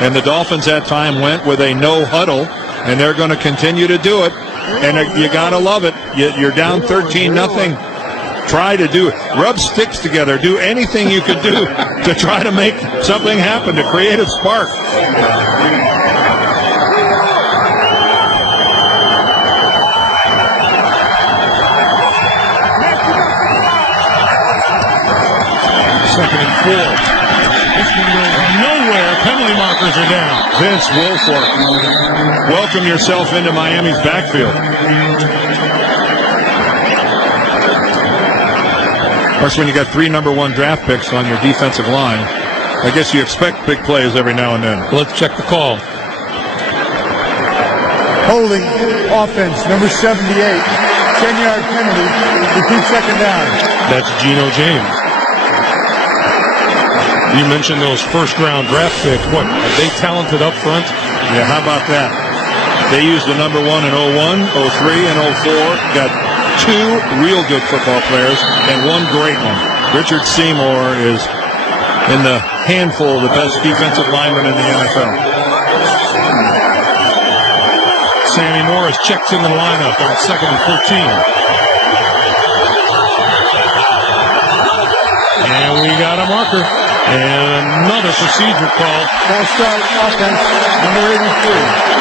And the Dolphins that time went with a no huddle, and they're going to continue to do it. And you got to love it. You're down 13-0. Try to rub sticks together. Do anything you could do to try to make something happen, to create a spark. Second and 4. This one goes nowhere. Penalty markers are down. Vince Wilfork, welcome yourself into Miami's backfield. Of course, when you got 3 number 1 draft picks on your defensive line, I guess you expect big plays every now and then. Let's check the call. Holding offense, number 78. 10-yard penalty. Repeat second down. That's Geno James. You mentioned those first-round draft picks. What, are they talented up front? Yeah, how about that? They used the number 1 in 01, 03, and 04. Got 2 real good football players and 1 great one. Richard Seymour is in the handful of the best defensive linemen in the NFL. Sammy Morris checks in the lineup on 2nd and 13. And we got a marker. And another procedure call. False start offense, number 83.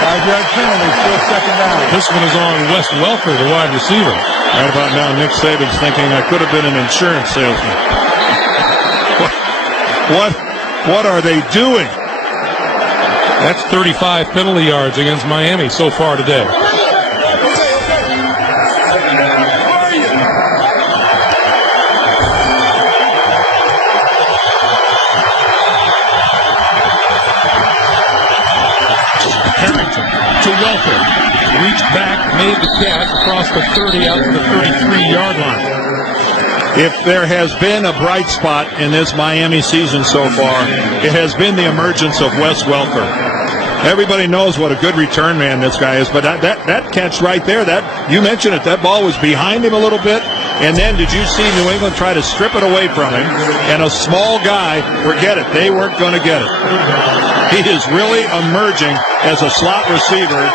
5-yard penalty, still second down. This one is on Wes Welker, the wide receiver. Right about now, Nick Saban's thinking I could have been an insurance salesman. What are they doing? That's 35 penalty yards against Miami so far today. Harrington to Welker. Reached back, made the catch across the 30 out to the 33-yard line. If there has been a bright spot in this Miami season so far, it has been the emergence of Wes Welker. Everybody knows what a good return man this guy is, but that catch right there, that you mentioned it, that ball was behind him a little bit, and then did you see New England try to strip it away from him? And a small guy, forget it, they weren't going to get it. He is really emerging as a slot receiver.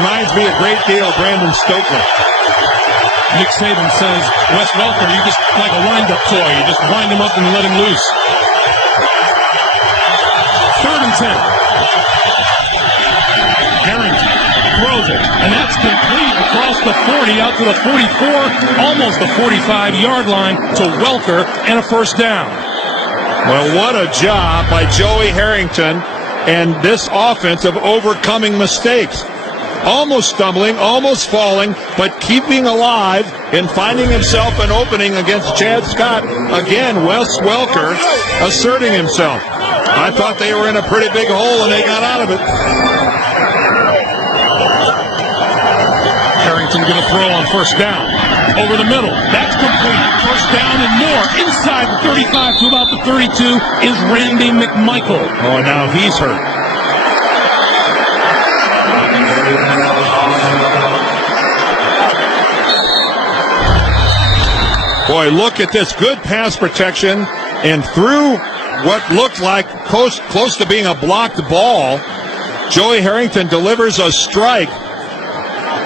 Reminds me a great deal of Brandon Stokely. Nick Saban says, Wes Welker, you just like a wind-up toy. You just wind him up and let him loose. 3rd and 10. Harrington throws it, and that's complete across the 40 out to the 44, almost the 45-yard line to Welker, and a first down. Well, what a job by Joey Harrington and this offense of overcoming mistakes. Almost stumbling, almost falling, but keeping alive and finding himself an opening against Chad Scott. Again, Wes Welker asserting himself. I thought they were in a pretty big hole, and they got out of it. Harrington going to throw on first down. Over the middle. That's complete. First down and more. Inside the 35 to about the 32 is Randy McMichael. Oh, now he's hurt. Boy, look at this. Good pass protection, and through what looked like close to being a blocked ball, Joey Harrington delivers a strike.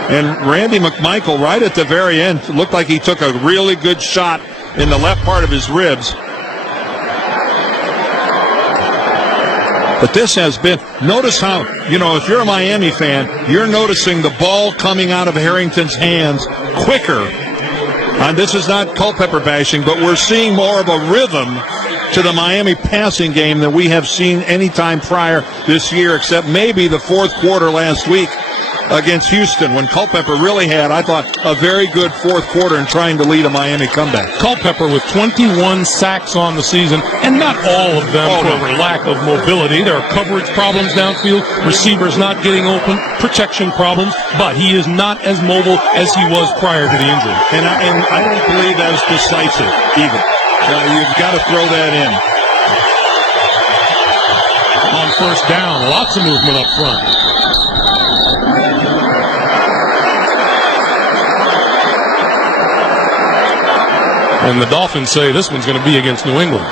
And Randy McMichael, right at the very end, looked like he took a really good shot in the left part of his ribs. But this has been, notice how, if you're a Miami fan, you're noticing the ball coming out of Harrington's hands quicker. And this is not Culpepper bashing, but we're seeing more of a rhythm to the Miami passing game than we have seen any time prior this year, except maybe the fourth quarter last week against Houston, when Culpepper really had, I thought, a very good fourth quarter in trying to lead a Miami comeback. Culpepper with 21 sacks on the season, and not all of them for lack of mobility. There are coverage problems downfield, receivers not getting open, protection problems, but he is not as mobile as he was prior to the injury. And I don't believe that was decisive either. You've got to throw that in. On first down, lots of movement up front. And the Dolphins say this one's going to be against New England.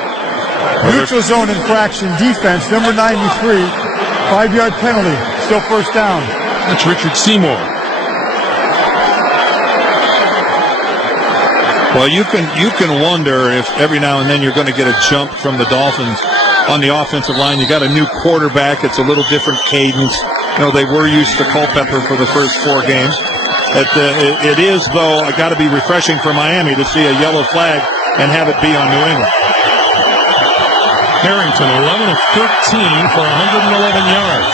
Neutral zone infraction, defense, number 93. 5-yard penalty, still first down. That's Richard Seymour. Well, you can wonder if every now and then you're going to get a jump from the Dolphins on the offensive line. You got a new quarterback. It's a little different cadence. They were used to Culpepper for the first 4 games. It is, though, got to be refreshing for Miami to see a yellow flag and have it be on New England. Harrington, 11 of 13 for 111 yards.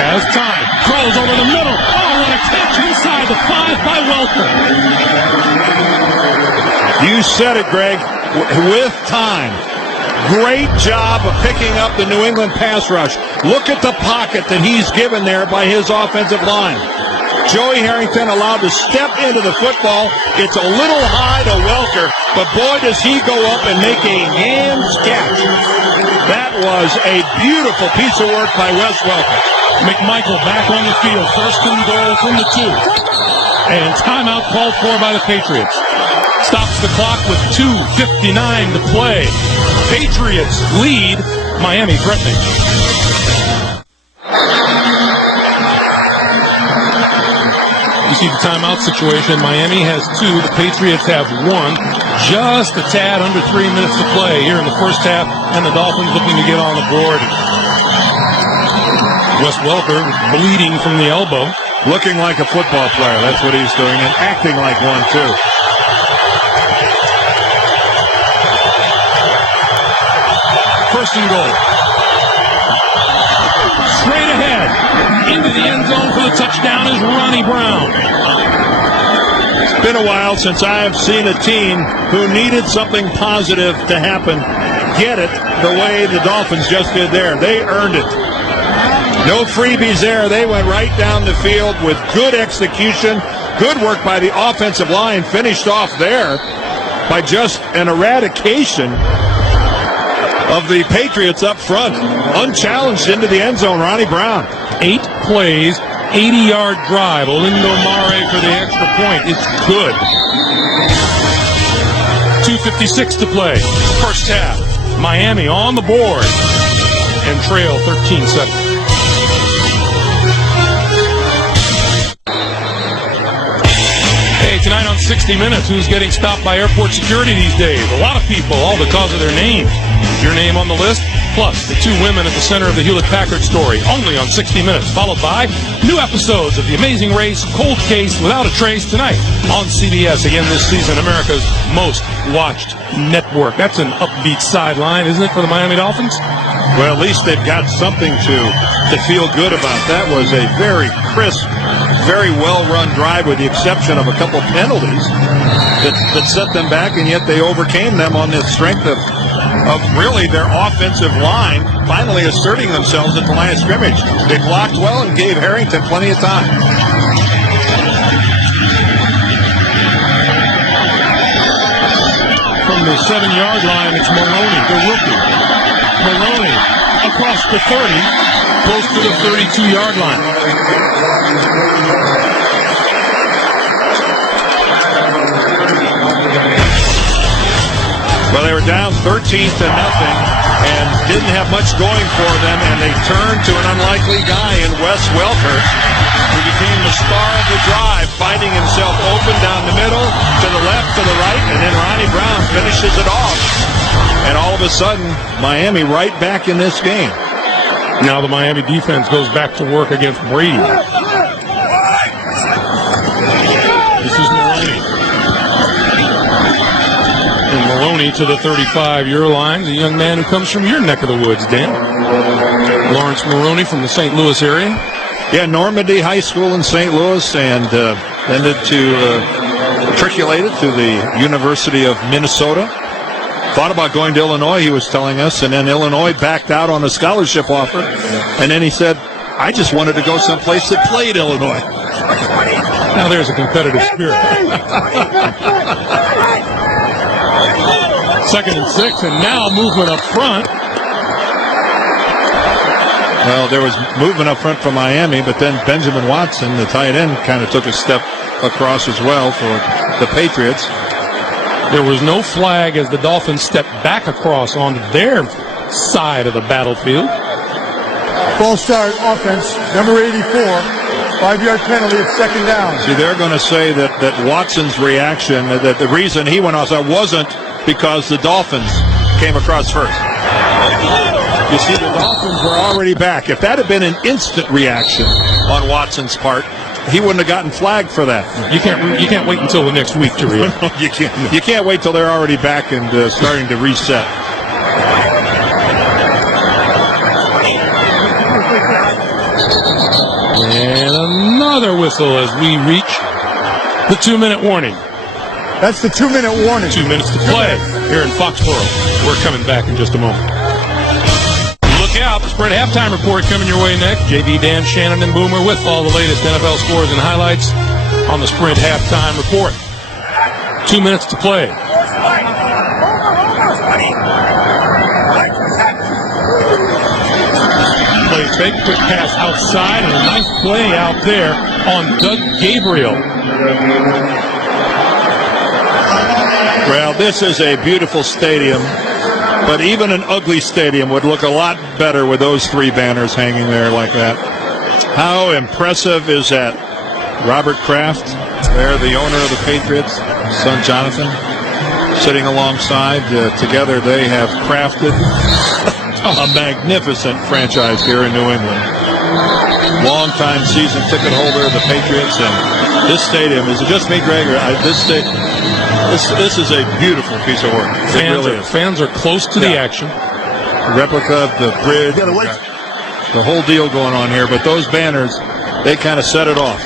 Has time. Throws over the middle. Oh, what a catch inside the 5 by Welker. You said it, Greg. With time. Great job of picking up the New England pass rush. Look at the pocket that he's given there by his offensive line. Joey Harrington allowed to step into the football. It's a little high to Welker, but boy, does he go up and make a hands catch. That was a beautiful piece of work by Wes Welker. McMichael back on the field. First and goal from the 2. And timeout called for by the Patriots. Stops the clock with 2:59 to play. Patriots lead. Miami threatening. You see the timeout situation. Miami has 2. The Patriots have 1. Just a tad under 3 minutes to play here in the first half, and the Dolphins looking to get on the board. Wes Welker bleeding from the elbow. Looking like a football player. That's what he's doing, and acting like one, too. First and goal. Straight ahead. Into the end zone for the touchdown is Ronnie Brown. It's been a while since I have seen a team who needed something positive to happen get it the way the Dolphins just did there. They earned it. No freebies there. They went right down the field with good execution. Good work by the offensive line. Finished off there by just an eradication of the Patriots up front. Unchallenged into the end zone, Ronnie Brown. 8 plays, 80-yard drive. Olindo Mare for the extra point. It's good. 2:56 to play. First half. Miami on the board and trail 13-7. Hey, tonight on 60 Minutes, who's getting stopped by airport security these days? A lot of people, all because of their names. Your name on the list, plus the 2 women at the center of the Hewlett-Packard story, only on 60 Minutes, followed by new episodes of The Amazing Race, Cold Case, Without a Trace, tonight on CBS. Again this season, America's most watched network. That's an upbeat sideline, isn't it, for the Miami Dolphins? Well, at least they've got something to feel good about. That was a very crisp, very well-run drive, with the exception of a couple penalties that set them back, and yet they overcame them on the strength of really their offensive line finally asserting themselves at the line of scrimmage. They blocked well and gave Harrington plenty of time. From the 7-yard line, it's Maroney, the rookie. Maroney across the 30, close to the 32-yard line. Well, they were down 13-0 and didn't have much going for them, and they turned to an unlikely guy in Wes Welker, who became the star of the drive, finding himself open down the middle, to the left, to the right, and then Ronnie Brown finishes it off. And all of a sudden, Miami right back in this game. Now the Miami defense goes back to work against Brady. This is Maroney. And Maroney to the 35-yard line, the young man who comes from your neck of the woods, Dan. Lawrence Maroney from the St. Louis area. Yeah, Normandy High School in St. Louis, and ended to matriculated to the University of Minnesota. Thought about going to Illinois, he was telling us, and then Illinois backed out on a scholarship offer. And then he said, I just wanted to go someplace that played Illinois. Now there's a competitive spirit. 2nd and 6, and now movement up front. Well, there was movement up front from Miami, but then Benjamin Watson, the tight end, kind of took a step across as well for the Patriots. There was no flag as the Dolphins stepped back across onto their side of the battlefield. False start offense, number 84. 5-yard penalty at 2nd down. See, they're going to say that Watson's reaction, that the reason he went off, that wasn't because the Dolphins came across first. You see, the Dolphins were already back. If that had been an instant reaction on Watson's part, he wouldn't have gotten flagged for that. You can't wait until the next week to react. You can't wait till they're already back and starting to reset. And another whistle as we reach the 2-minute warning. That's the 2-minute warning. 2 minutes to play here in Foxborough. We're coming back in just a moment. Look out, the Sprint halftime report coming your way next. JD, Dan, Shannon, and Boomer with all the latest NFL scores and highlights on the Sprint halftime report. 2 minutes to play. Play fake, quick pass outside, and a nice play out there on Doug Gabriel. Well, this is a beautiful stadium, but even an ugly stadium would look a lot better with those 3 banners hanging there like that. How impressive is that? Robert Kraft, there, the owner of the Patriots, son Jonathan, sitting alongside. Together they have crafted a magnificent franchise here in New England. Long-time season ticket holder of the Patriots, and this stadium is just me, Greg. This is a beautiful piece of work. It really is. Fans are close to the action. Replica of the bridge, the whole deal going on here. But those banners, they kind of set it off.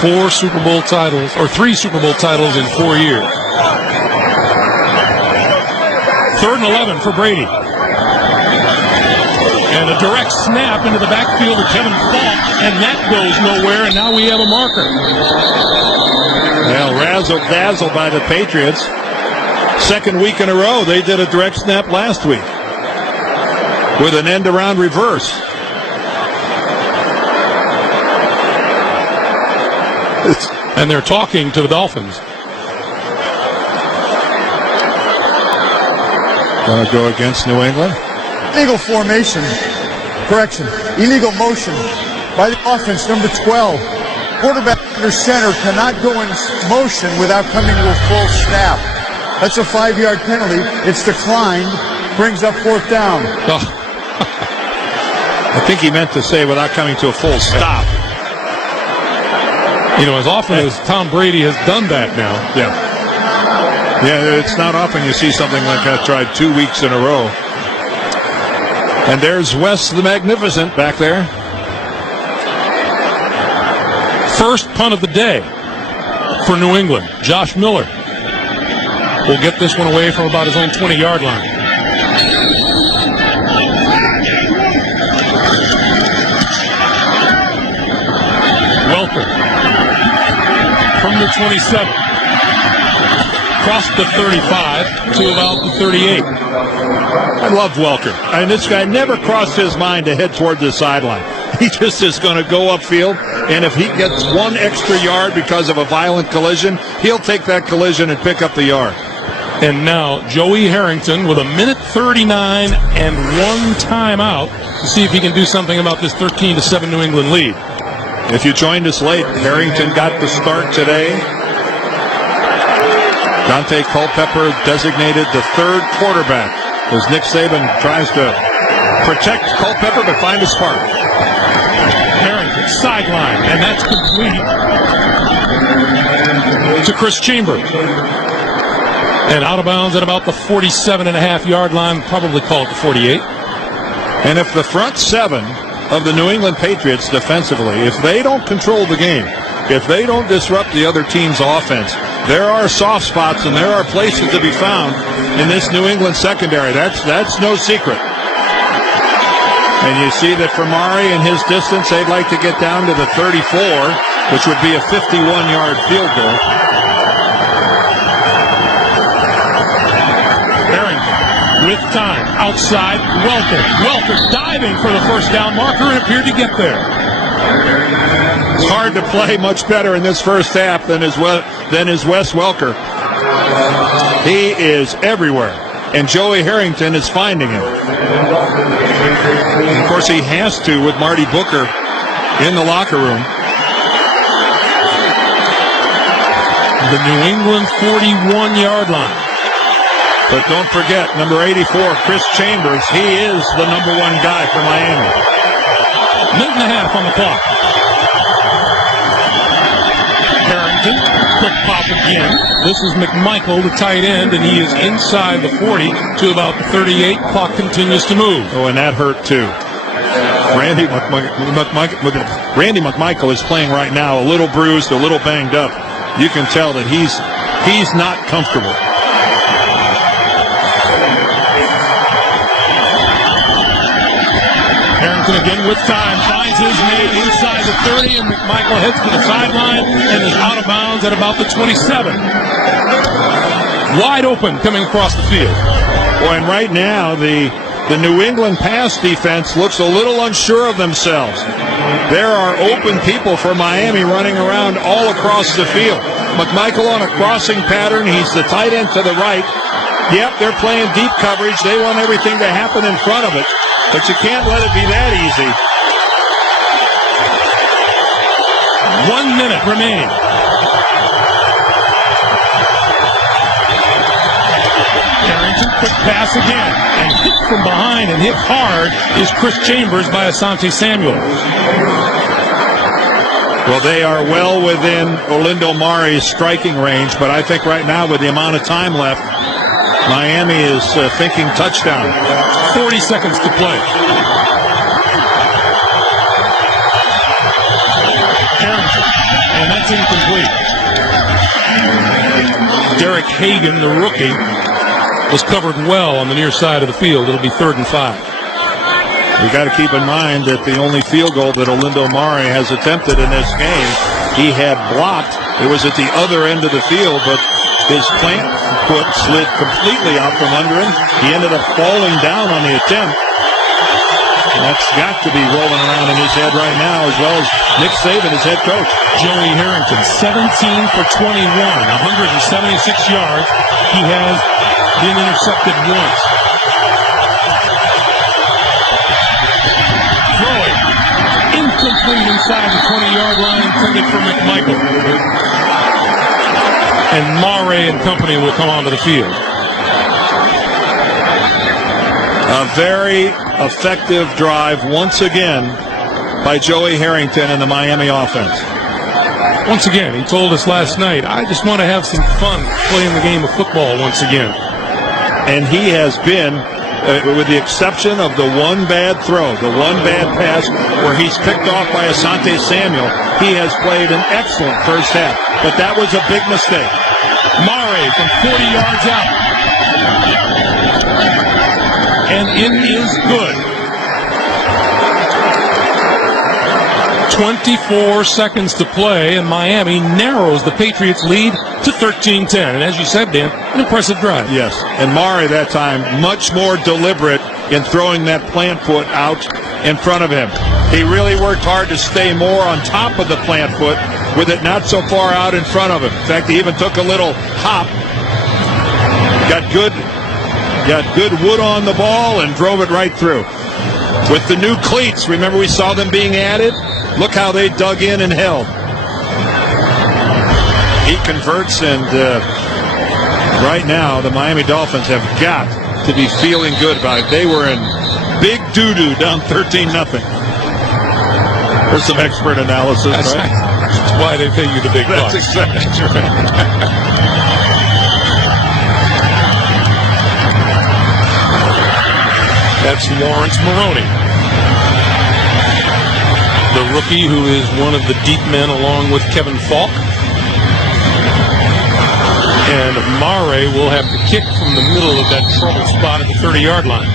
4 Super Bowl titles, or 3 Super Bowl titles in 4 years. 3rd and 11 for Brady. And a direct snap into the backfield of Kevin Falk, and that goes nowhere, and now we have a marker. Well, razzle-dazzle by the Patriots. 2nd week in a row, they did a direct snap last week with an end-around reverse. And they're talking to the Dolphins. Going to go against New England. Illegal formation. Correction. Illegal motion by the offense, number 12. Quarterback under center cannot go in motion without coming to a full snap. That's a 5-yard penalty. It's declined. Brings up 4th down. Oh. I think he meant to say without coming to a full stop. You know, as often as Tom Brady has done that now. Yeah, it's not often you see something like that tried 2 weeks in a row. And there's Wes the Magnificent back there. First punt of the day for New England. Josh Miller will get this one away from about his own 20-yard line. Welker from the 27, crossed the 35 to about the 38. I love Welker. And this guy never crossed his mind to head toward the sideline. He just is going to go upfield, and if he gets 1 extra yard because of a violent collision, he'll take that collision and pick up the yard. And now Joey Harrington with 1:39 and 1 timeout to see if he can do something about this 13-7 New England lead. If you joined us late, Harrington got the start today. Dante Culpepper designated the 3rd quarterback as Nick Saban tries to protect Culpepper but find a spark. Harrington sideline, and that's complete to Chris Chambers. And out of bounds at about the 47.5-yard line, probably call it the 48. And if the front 7 of the New England Patriots defensively, if they don't control the game, if they don't disrupt the other team's offense, there are soft spots and there are places to be found in this New England secondary. That's no secret. And you see that for Mari and his distance, they'd like to get down to the 34, which would be a 51-yard field goal. With time, outside, Welker diving for the first down marker and appeared to get there. It's hard to play much better in this first half than is Wes Welker. He is everywhere, and Joey Harrington is finding him. And of course, he has to with Marty Booker in the locker room. The New England 41-yard line. But don't forget, number 84, Chris Chambers, he is the number 1 guy for Miami. Minute and a half on the clock. Harrington, quick pop again. This is McMichael, the tight end, and he is inside the 40 to about the 38. Clock continues to move. Oh, and that hurt too. Randy McMichael is playing right now a little bruised, a little banged up. You can tell that he's not comfortable. Harrington again with time, finds his man inside the 30, and McMichael heads to the sideline and is out of bounds at about the 27. Wide open coming across the field. Well, and right now, the New England pass defense looks a little unsure of themselves. There are open people for Miami running around all across the field. McMichael on a crossing pattern. He's the tight end to the right. Yep, they're playing deep coverage. They want everything to happen in front of it. But you can't let it be that easy. 1 minute remaining. pass again, and hit from behind and hit hard is Chris Chambers by Asante Samuel. Well, they are well within Orlando Mari's striking range, but I think right now with the amount of time left, Miami is thinking touchdown. 40 seconds to play. And that's incomplete. Derek Hagan, the rookie, was covered well on the near side of the field. It'll be 3rd and 5. We've got to keep in mind that the only field goal that Orlando Mari has attempted in this game, he had blocked. It was at the other end of the field, but his plant foot slid completely out from under him. He ended up falling down on the attempt. And that's got to be rolling around in his head right now, as well as Nick Saban, his head coach. Joey Harrington, 17 for 21, 176 yards. He has been intercepted once. Throwing incomplete inside the 20-yard line, intended for McMichael. And Mare and company will come onto the field. A very effective drive once again by Joey Harrington and the Miami offense. Once again, he told us last night, I just want to have some fun playing the game of football once again. And he has been, with the exception of the one bad throw, the one bad pass where he's picked off by Asante Samuel, he has played an excellent first half. But that was a big mistake. Mare from 40 yards out. And it is good. 24 seconds to play, and Miami narrows the Patriots' lead to 13-10. And as you said, Dan, an impressive drive. Yes, and Mare that time much more deliberate in throwing that plant foot out in front of him. He really worked hard to stay more on top of the plant foot with it not so far out in front of him. In fact, he even took a little hop, got good wood on the ball, and drove it right through. With the new cleats, remember we saw them being added? Look how they dug in and held. He converts, and right now the Miami Dolphins have got to be feeling good about it. They were in big doo-doo down 13-0. There's some expert analysis, right? That's why they pay you the big bucks. That's exactly right. That's Lawrence Maroney, the rookie who is one of the deep men along with Kevin Falk. And Mare will have to kick from the middle of that trouble spot at the 30-yard line.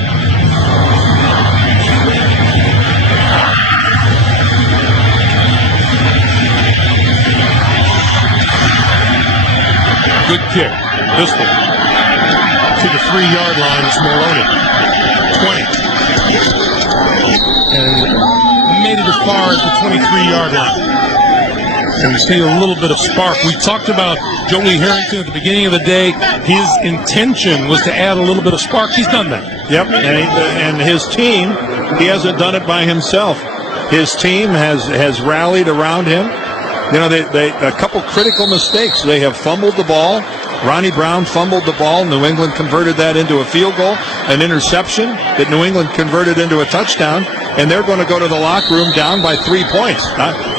Good kick. This one to the 3-yard line is Maroney. 20. And made it as far as the 23-yard line. And we see a little bit of spark. We talked about Joey Harrington at the beginning of the day. His intention was to add a little bit of spark. He's done that. Yep, and his team, he hasn't done it by himself. His team has rallied around him. You know, they a couple critical mistakes. They have fumbled the ball. Ronnie Brown fumbled the ball. New England converted that into a field goal, an interception that New England converted into a touchdown, and they're going to go to the locker room down by 3 points.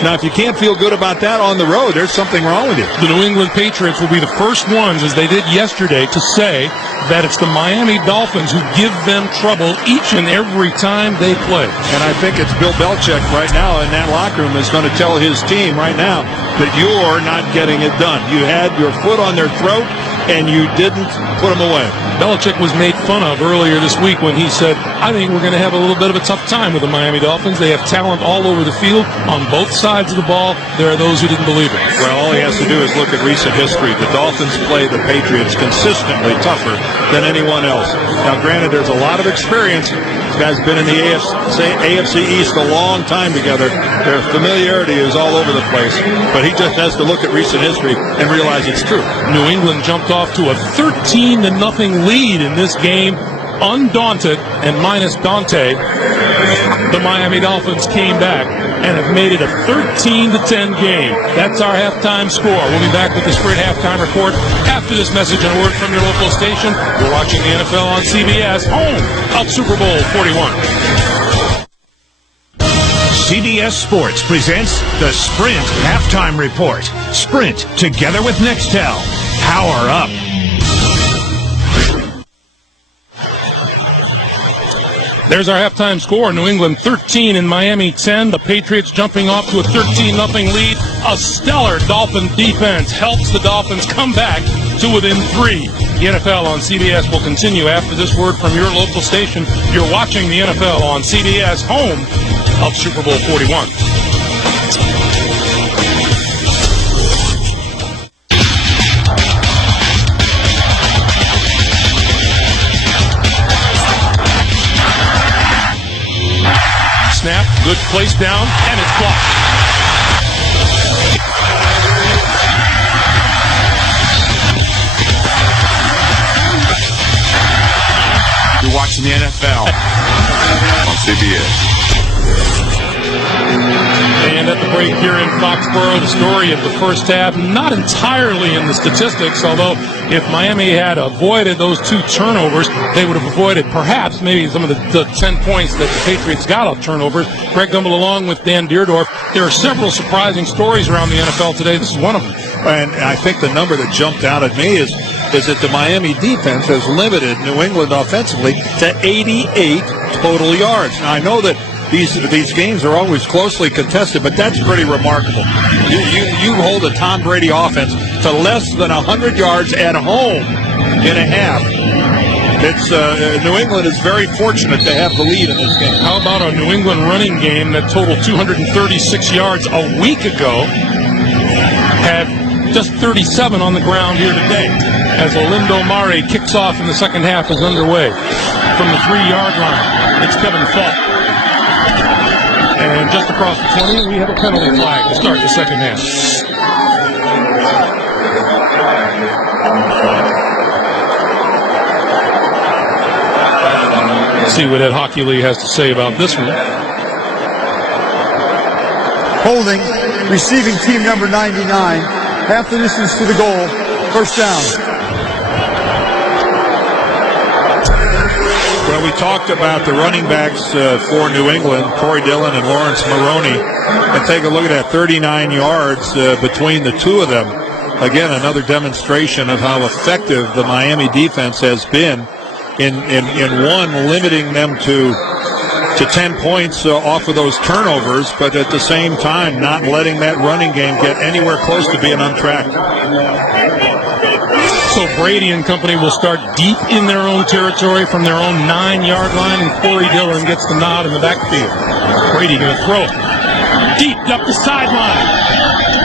Now, if you can't feel good about that on the road, there's something wrong with you. The New England Patriots will be the first ones, as they did yesterday, to say that it's the Miami Dolphins who give them trouble each and every time they play. And I think it's Bill Belichick right now in that locker room is going to tell his team right now that you're not getting it done. You had your foot on their throat, and you didn't put them away. Belichick was made fun of earlier this week when he said, I think we're going to have a little bit of a tough time with the Miami Dolphins. They have talent all over the field on both sides of the ball. There are those who didn't believe it. Well, all he has to do is look at recent history. The Dolphins play the Patriots consistently tougher than anyone else. Now, granted, there's a lot of experience. These guys have been in the AFC East a long time together. Their familiarity is all over the place. But he just has to look at recent history and realize it's true. New England jumped off to a 13-0 lead in this game, undaunted, and minus Dante. The Miami Dolphins came back and have made it a 13-10 game. That's our halftime score. We'll be back with the Sprint halftime report After this message and a word from your local station, you're watching the NFL on CBS, home of Super Bowl 41. CBS Sports presents the Sprint Halftime Report. Sprint, together with Nextel. Power up. There's our halftime score. New England 13 and Miami 10. The Patriots jumping off to a 13-0 lead. A stellar Dolphins defense helps the Dolphins come back to within 3. The NFL on CBS will continue after this word from your local station. You're watching the NFL on CBS, home of Super Bowl 41. Snap, good place down, and it's blocked. You're watching the NFL on CBS. And at the break here in Foxborough, the story of the first half, not entirely in the statistics, although if Miami had avoided those 2 turnovers, they would have avoided perhaps maybe some of the 10 points that the Patriots got off turnovers. Greg Gumbel along with Dan Deerdorf. There are several surprising stories around the NFL today. This is one of them. And I think the number that jumped out at me is that the Miami defense has limited New England offensively to 88 total yards. Now, I know that these games are always closely contested, but that's pretty remarkable. You hold a Tom Brady offense to less than 100 yards at home in a half. It's New England is very fortunate to have the lead in this game. How about a New England running game that totaled 236 yards a week ago? Had just 37 on the ground here today as Olindo Mare kicks off in the second half is underway. From the 3-yard line, it's Kevin Falk. And just across the 20, we have a penalty flag to start the second half. Let's see what Ed Hockley has to say about this one. Holding, receiving team number 99, half the distance to the goal, first down. Well, we talked about the running backs for New England, Corey Dillon and Lawrence Maroney. And take a look at that, 39 yards between the two of them. Again, another demonstration of how effective the Miami defense has been in one, limiting them to 10 points off of those turnovers, but at the same time not letting that running game get anywhere close to being untracked. So Brady and company will start deep in their own territory from their own 9-yard line, and Corey Dillon gets the nod in the backfield. Brady going to throw it deep up the sideline.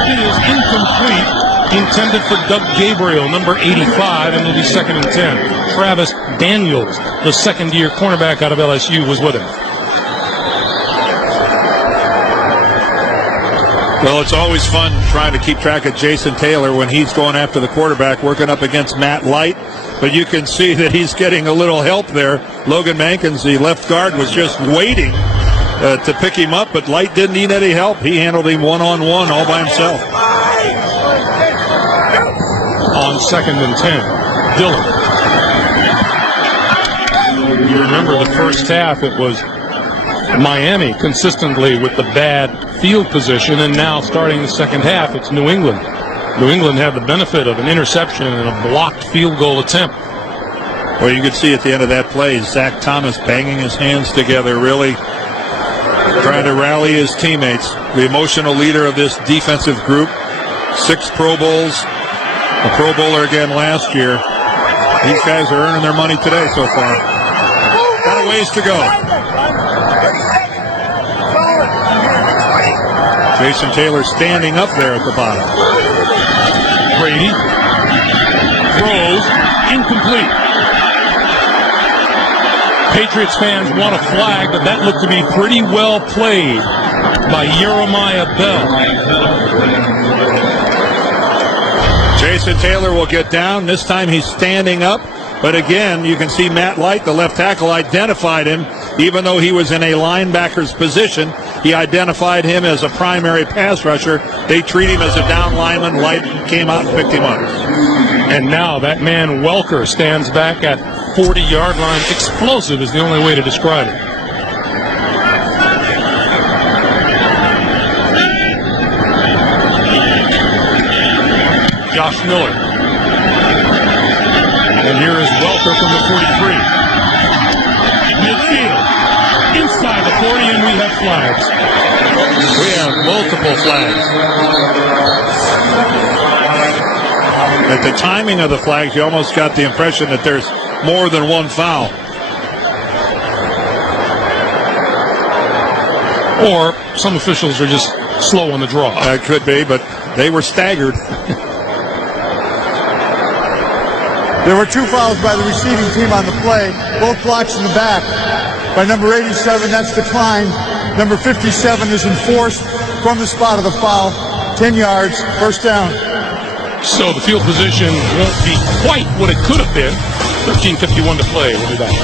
It is incomplete, intended for Doug Gabriel, number 85, and it'll be 2nd and 10. Travis Daniels, the second-year cornerback out of LSU, was with him. Well, it's always fun trying to keep track of Jason Taylor when he's going after the quarterback, working up against Matt Light. But you can see that he's getting a little help there. Logan Mankins, the left guard, was just waiting to pick him up, but Light didn't need any help. He handled him one-on-one all by himself. On 2nd and 10, Dillon. You remember the first half, it was Miami consistently with the bad field position, and now starting the second half, it's New England. New England had the benefit of an interception and a blocked field goal attempt. Well, you could see at the end of that play, Zach Thomas banging his hands together, really trying to rally his teammates. The emotional leader of this defensive group, 6 Pro Bowls, a Pro Bowler again last year. These guys are earning their money today so far. Got a ways to go. Jason Taylor standing up there at the bottom. Brady throws incomplete. Patriots fans want a flag, but that looked to be pretty well played by Jeremiah Bell. Jason Taylor will get down. This time he's standing up. But again, you can see Matt Light, the left tackle, identified him. Even though he was in a linebacker's position, He identified him as a primary pass rusher. They treat him as a down lineman. Light came out and picked him up. And now that man Welker stands back at 40-yard line. Explosive is the only way to describe it. Josh Miller. And here is Welker from the 43. Midfield. Inside the 40, and we have flags. We have multiple flags. At the timing of the flags, you almost got the impression that there's more than one foul. Or some officials are just slow on the draw. That could be, but they were staggered. There were 2 fouls by the receiving team on the play, both blocks in the back. By number 87, that's declined. Number 57 is enforced from the spot of the foul. 10 yards, first down. So the field position won't be quite what it could have been. 13:51 to play. We'll be back.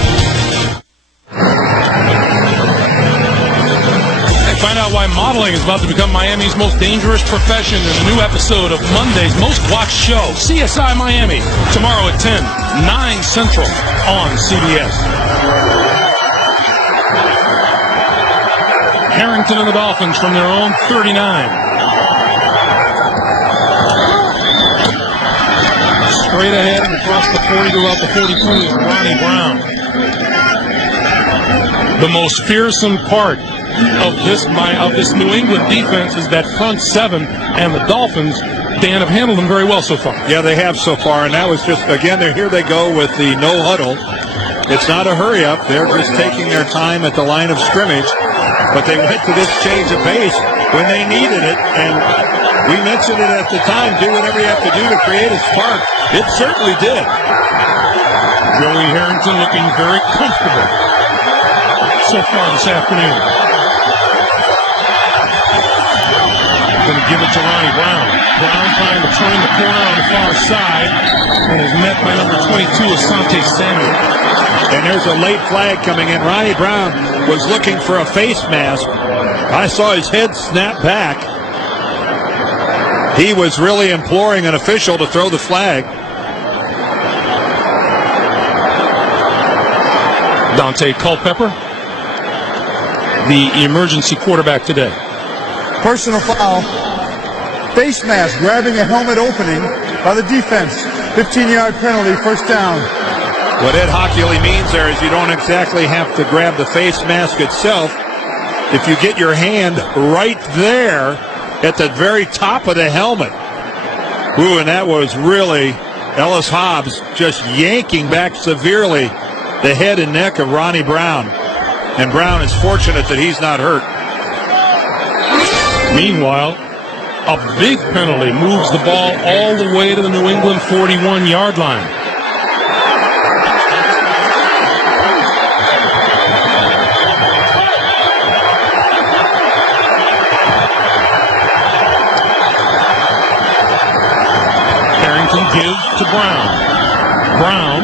And find out why modeling is about to become Miami's most dangerous profession in a new episode of Monday's most watched show, CSI Miami. Tomorrow at 10, 9 Central on CBS. Harrington and the Dolphins from their own 39. Straight ahead and across the 40 to about the 42 is Ronnie Brown. The most fearsome part of this New England defense is that front 7, and the Dolphins, Dan, have handled them very well so far. Yeah, they have so far, and that was just, again, here they go with the no huddle. It's not a hurry up. They're just taking their time at the line of scrimmage. But they went to this change of pace when they needed it, and we mentioned it at the time. Do whatever you have to do to create a spark. It certainly did. Joey Harrington looking very comfortable so far this afternoon. Going to give it to Ronnie Brown. Brown trying to turn the corner on the far side, and is met by number 22, Asante Samuel. And there's a late flag coming in. Ronnie Brown was looking for a face mask. I saw his head snap back. He was really imploring an official to throw the flag. Dante Culpepper, the emergency quarterback today. Personal foul. Face mask grabbing a helmet opening by the defense. 15-yard penalty, first down. What Ed Hockley means there is you don't exactly have to grab the face mask itself. If you get your hand right there at the very top of the helmet. Ooh, and that was really Ellis Hobbs just yanking back severely the head and neck of Ronnie Brown. And Brown is fortunate that he's not hurt. Meanwhile, a big penalty moves the ball all the way to the New England 41-yard line. Harrington gives to Brown. Brown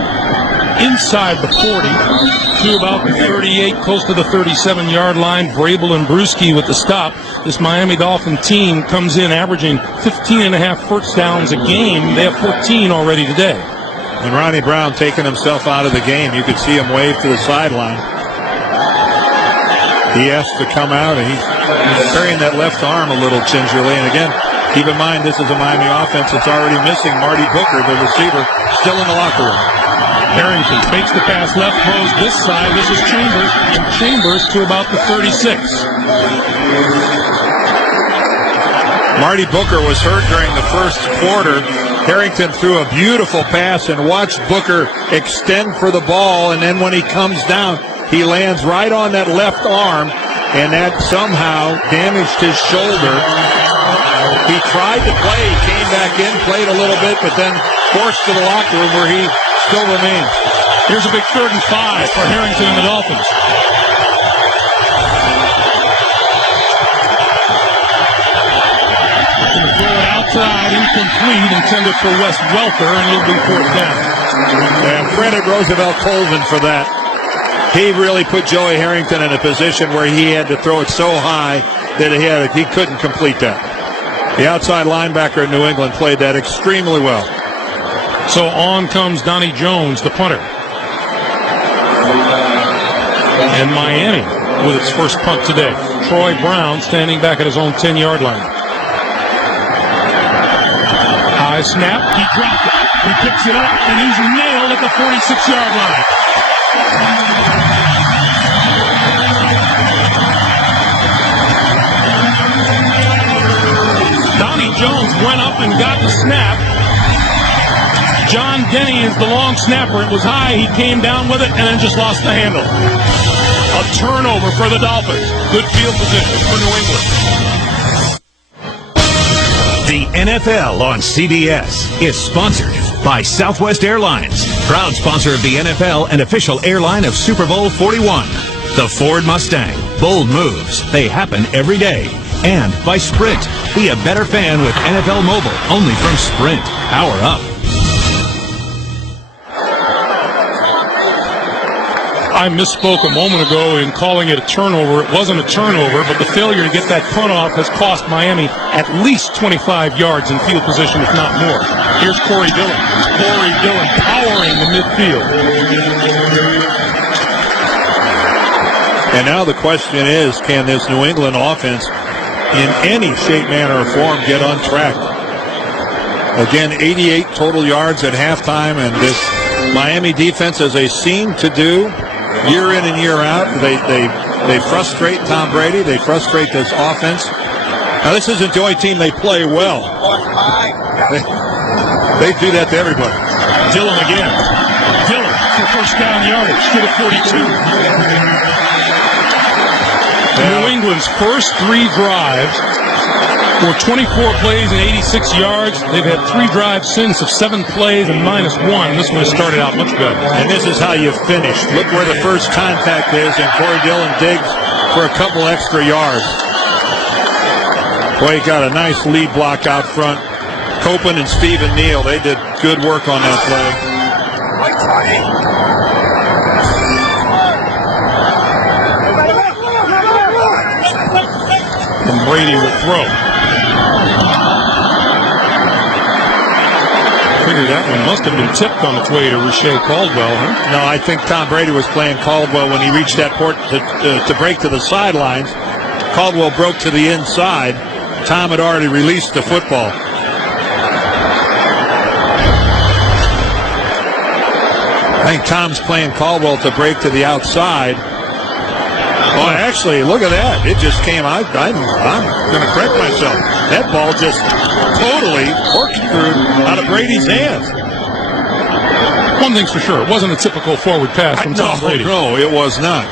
inside the 40 to about the 38, close to the 37-yard line. Vrabel and Bruschi with the stop. This Miami Dolphin team comes in averaging 15.5 first downs a game. They have 14 already today. And Ronnie Brown taking himself out of the game. You could see him wave to the sideline. He has to come out, and he's carrying that left arm a little gingerly. And again, keep in mind, this is a Miami offense that's already missing Marty Booker, the receiver, still in the locker room. Harrington fakes the pass left, throws this side. This is Chambers, and Chambers to about the 36. Marty Booker was hurt during the first quarter. Harrington threw a beautiful pass and watched Booker extend for the ball, and then when he comes down, he lands right on that left arm, and that somehow damaged his shoulder. He tried to play, he came back in, played a little bit, but then forced to the locker room where he still remains. Here's a big 3rd and 5 for Harrington and the Dolphins. Going to throw it outside, incomplete, intended for Wes Welker, and he'll be 4th down. And credit Roosevelt Colvin for that. He really put Joey Harrington in a position where he had to throw it so high that he couldn't complete that. The outside linebacker in New England played that extremely well. So on comes Donnie Jones, the punter. And Miami with its first punt today. Troy Brown standing back at his own 10-yard line. High snap. He dropped it. He picks it up, and he's nailed at the 46-yard line. Donnie Jones went up and got the snap. John Denny is the long snapper. It was high. He came down with it and then just lost the handle. A turnover for the Dolphins. Good field position for New England. The NFL on CBS is sponsored by Southwest Airlines, proud sponsor of the NFL and official airline of Super Bowl 41. The Ford Mustang. Bold moves. They happen every day. And by Sprint. Be a better fan with NFL Mobile, only from Sprint. Power up. I misspoke a moment ago in calling it a turnover. It wasn't a turnover, but the failure to get that punt off has cost Miami at least 25 yards in field position, if not more. Here's Corey Dillon. Corey Dillon powering the midfield. And now the question is, can this New England offense in any shape, manner, or form get on track? Again, 88 total yards at halftime, and this Miami defense, as they seem to do year in and year out, they frustrate Tom Brady. They frustrate this offense. Now, this isn't the only team they play well. They do that to everybody. Dillon again. Dillon for first down yardage to the 42. New England's first 3 drives were 24 plays and 86 yards. They've had 3 drives since of 7 plays and -1. This one has started out much better. And this is how you finish. Look where the first contact is, and Corey Dillon digs for a couple extra yards. Boy, he got a nice lead block out front. Copeland and Stephen Neal, they did good work on that play. And Brady will throw. Figured that one must have been tipped on its way to Rashae Caldwell, huh? No, I think Tom Brady was playing Caldwell when he reached that port to break to the sidelines. Caldwell broke to the inside. Tom had already released the football. I think Tom's playing Caldwell to break to the outside. Oh, actually, look at that. It just came out. I'm going to correct myself. That ball just totally corkscrewed out of Brady's hands. One thing's for sure, it wasn't a typical forward pass from Tom Brady. No, it was not.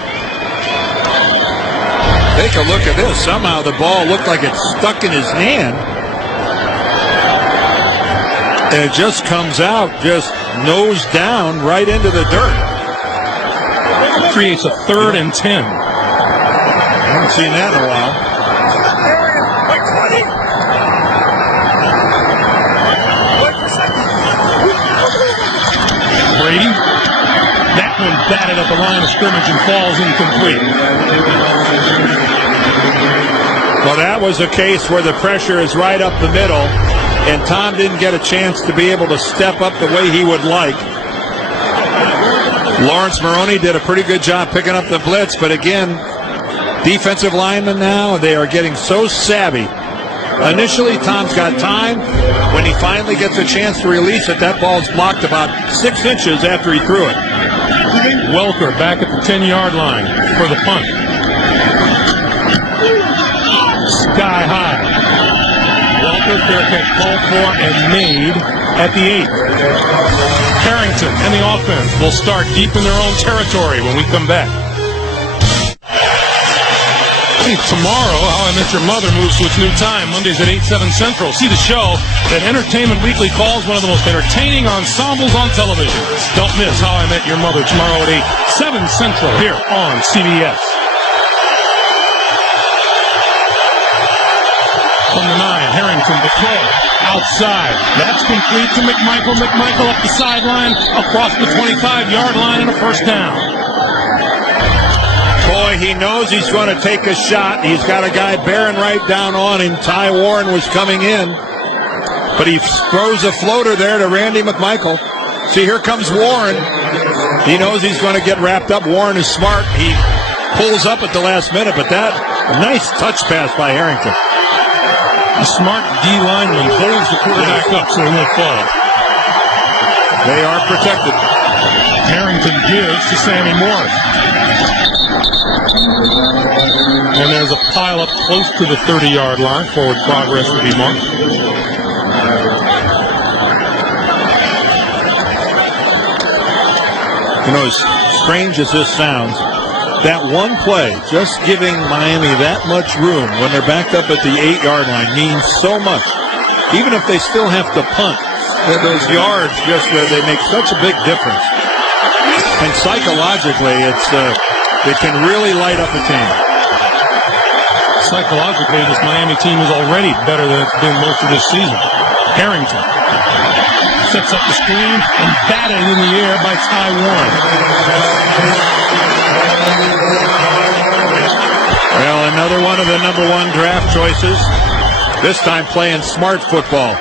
Take a look at this. Somehow the ball looked like it stuck in his hand. And it just comes out, just nose down right into the dirt. Creates a 3rd and 10. I haven't seen that in a while. Brady. That one batted at the line of scrimmage and falls incomplete. Well, that was a case where the pressure is right up the middle, and Tom didn't get a chance to be able to step up the way he would like. Lawrence Maroney did a pretty good job picking up the blitz, but again, defensive linemen now, they are getting so savvy. Initially, Tom's got time. When he finally gets a chance to release it, that ball's blocked about 6 inches after he threw it. Welker back at the 10-yard line for the punt. Sky high. Welker, fair catch called for and made at the 8. Harrington and the offense will start deep in their own territory when we come back. Tomorrow, How I Met Your Mother moves to its new time, Mondays at 8, 7 Central. See the show that Entertainment Weekly calls one of the most entertaining ensembles on television. Don't miss How I Met Your Mother tomorrow at 8, 7 Central here on CBS. From the 9, Harrington to throw. Outside. That's complete to McMichael. McMichael up the sideline, across the 25-yard line, and a first down. Boy, he knows he's going to take a shot. He's got a guy bearing right down on him. Ty Warren was coming in, but he throws a floater there to Randy McMichael. See, here comes Warren. He knows he's going to get wrapped up. Warren is smart. He pulls up at the last minute, but that nice touch pass by Harrington. The smart D lineman holds the quarterback up so he won't fall. They are protected. Harrington gives to Sammy Morris. And there's a pile up close to the 30-yard line. Forward progress will be marked. You know, as strange as this sounds, that one play, just giving Miami that much room when they're backed up at the 8-yard line means so much. Even if they still have to punt, those yards just they make such a big difference. And psychologically, it can really light up a team. Psychologically, this Miami team is already better than it's been most of this season. Harrington sets up the screen and batted in the air by Ty Warren. Well, another one of the number 1 draft choices. This time playing smart football.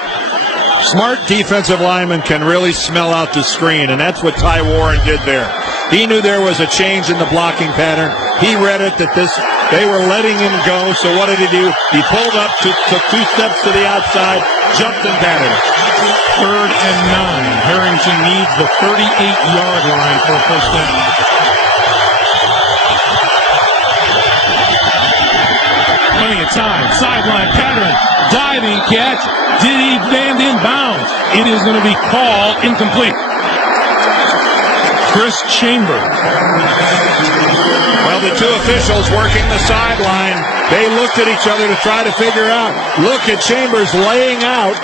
Smart defensive linemen can really smell out the screen, and that's what Ty Warren did there. He knew there was a change in the blocking pattern. He read it that they were letting him go, so what did he do? He pulled up, took 2 steps to the outside, jumped and batted it. 3rd and 9. Harrington needs the 38-yard line for a first down. Plenty of time. Sideline pattern. Diving catch. Did he land in bounds? It is going to be called incomplete. Chris Chambers. Well, the 2 officials working the sideline, they looked at each other to try to figure out. Look at Chambers laying out.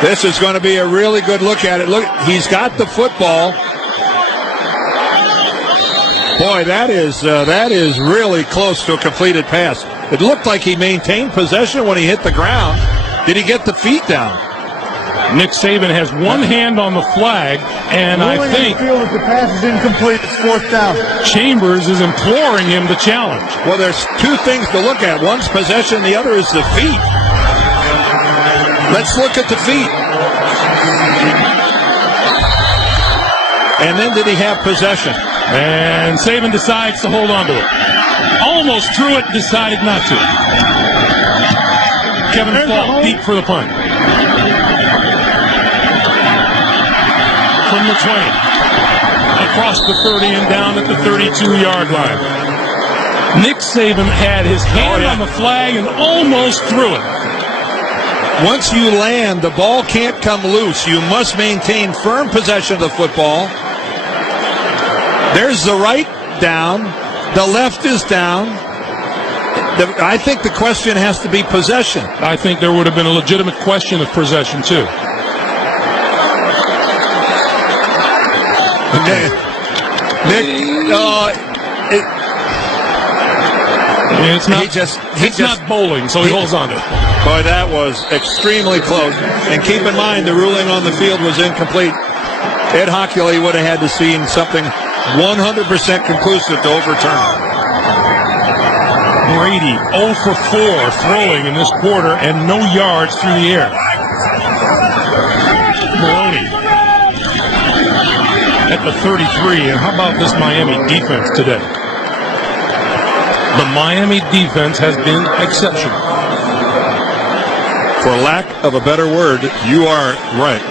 This is going to be a really good look at it. Look, he's got the football. Boy, that is really close to a completed pass. It looked like he maintained possession when he hit the ground. Did he get the feet down? Nick Saban has one hand on the flag, and I think feel that the pass is incomplete. It's 4th down. Chambers is imploring him to challenge. Well, there's 2 things to look at. One's possession, the other is the feet. Let's look at the feet. And then did he have possession? And Saban decides to hold on to it. Almost threw it, decided not to. Kevin Falk deep for the punt. From the 20. Across the 30 and down at the 32-yard line. Nick Saban had his hand on the flag and almost threw it. Once you land, the ball can't come loose. You must maintain firm possession of the football. There's the right down. The left is down. I think the question has to be possession. I think there would have been a legitimate question of possession, too. It's not bowling, so he holds on to it. Boy, that was extremely close. And keep in mind, the ruling on the field was incomplete. Ed Hockley would have had to see something 100% conclusive to overturn. Brady 0 for 4 throwing in this quarter and no yards through the air. Maroney at the 33. And how about this Miami defense today? The Miami defense has been exceptional. For lack of a better word, you are right.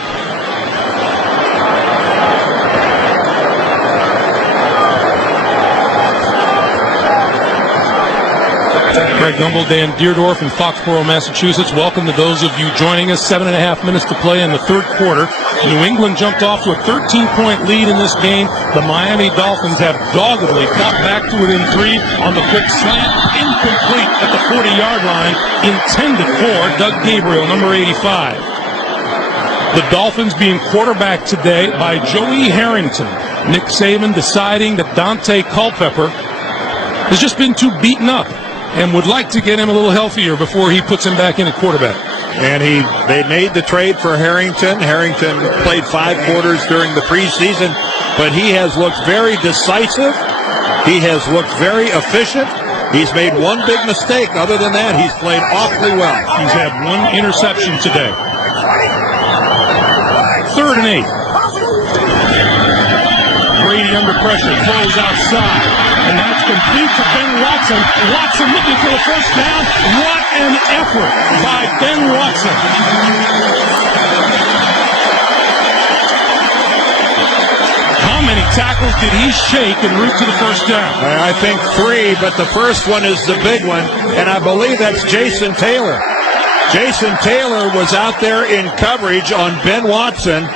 Greg Gumbel, Dan Deerdorf in Foxborough, Massachusetts. Welcome to those of you joining us. 7.5 minutes to play in the 3rd quarter. New England jumped off to a 13-point lead in this game. The Miami Dolphins have doggedly fought back to within 3 on the quick slant. Incomplete at the 40-yard line. Intended for Doug Gabriel, number 85. The Dolphins being quarterbacked today by Joey Harrington. Nick Saban deciding that Dante Culpepper has just been too beaten up and would like to get him a little healthier before he puts him back in at quarterback. And they made the trade for Harrington. Harrington played 5 quarters during the preseason, but he has looked very decisive. He has looked very efficient. He's made one big mistake. Other than that, he's played awfully well. He's had 1 interception today. 3rd and 8. Brady under pressure, throws outside, and that's complete to Ben Watson. Watson looking for the first down. What an effort by Ben Watson. How many tackles did he shake en route to the first down? I think 3, but the first one is the big one, and I believe that's Jason Taylor. Jason Taylor was out there in coverage on Ben Watson,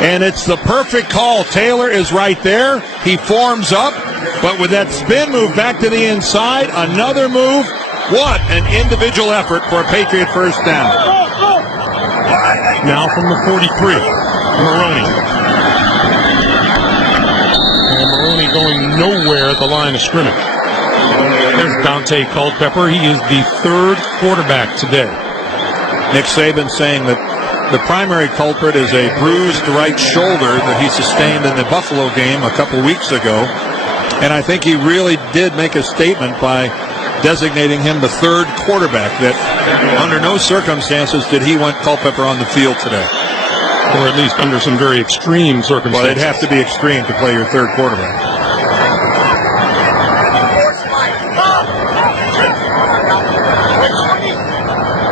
and it's the perfect call. Taylor is right there. He forms up, but with that spin move back to the inside, another move. What an individual effort for a Patriot first down. Now from the 43, Maroney. And Maroney going nowhere at the line of scrimmage. There's Dante Culpepper. He is the 3rd quarterback today. Nick Saban saying that the primary culprit is a bruised right shoulder that he sustained in the Buffalo game a couple weeks ago. And I think he really did make a statement by designating him the 3rd quarterback, that under no circumstances did he want Culpepper on the field today. Or at least under some very extreme circumstances. Well, it'd have to be extreme to play your 3rd quarterback.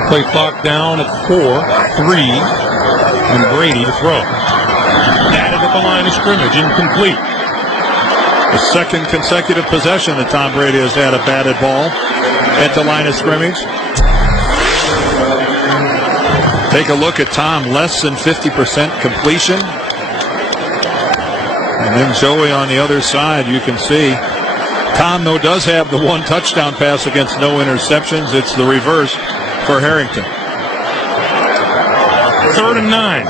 Play clock down at 4, 3, and Brady to throw. Batted at the line of scrimmage, incomplete. The 2nd consecutive possession that Tom Brady has had a batted ball at the line of scrimmage. Take a look at Tom, less than 50% completion. And then Joey on the other side, you can see. Tom, though, does have the 1 touchdown pass against no interceptions. It's the reverse for Harrington. 3rd and 9.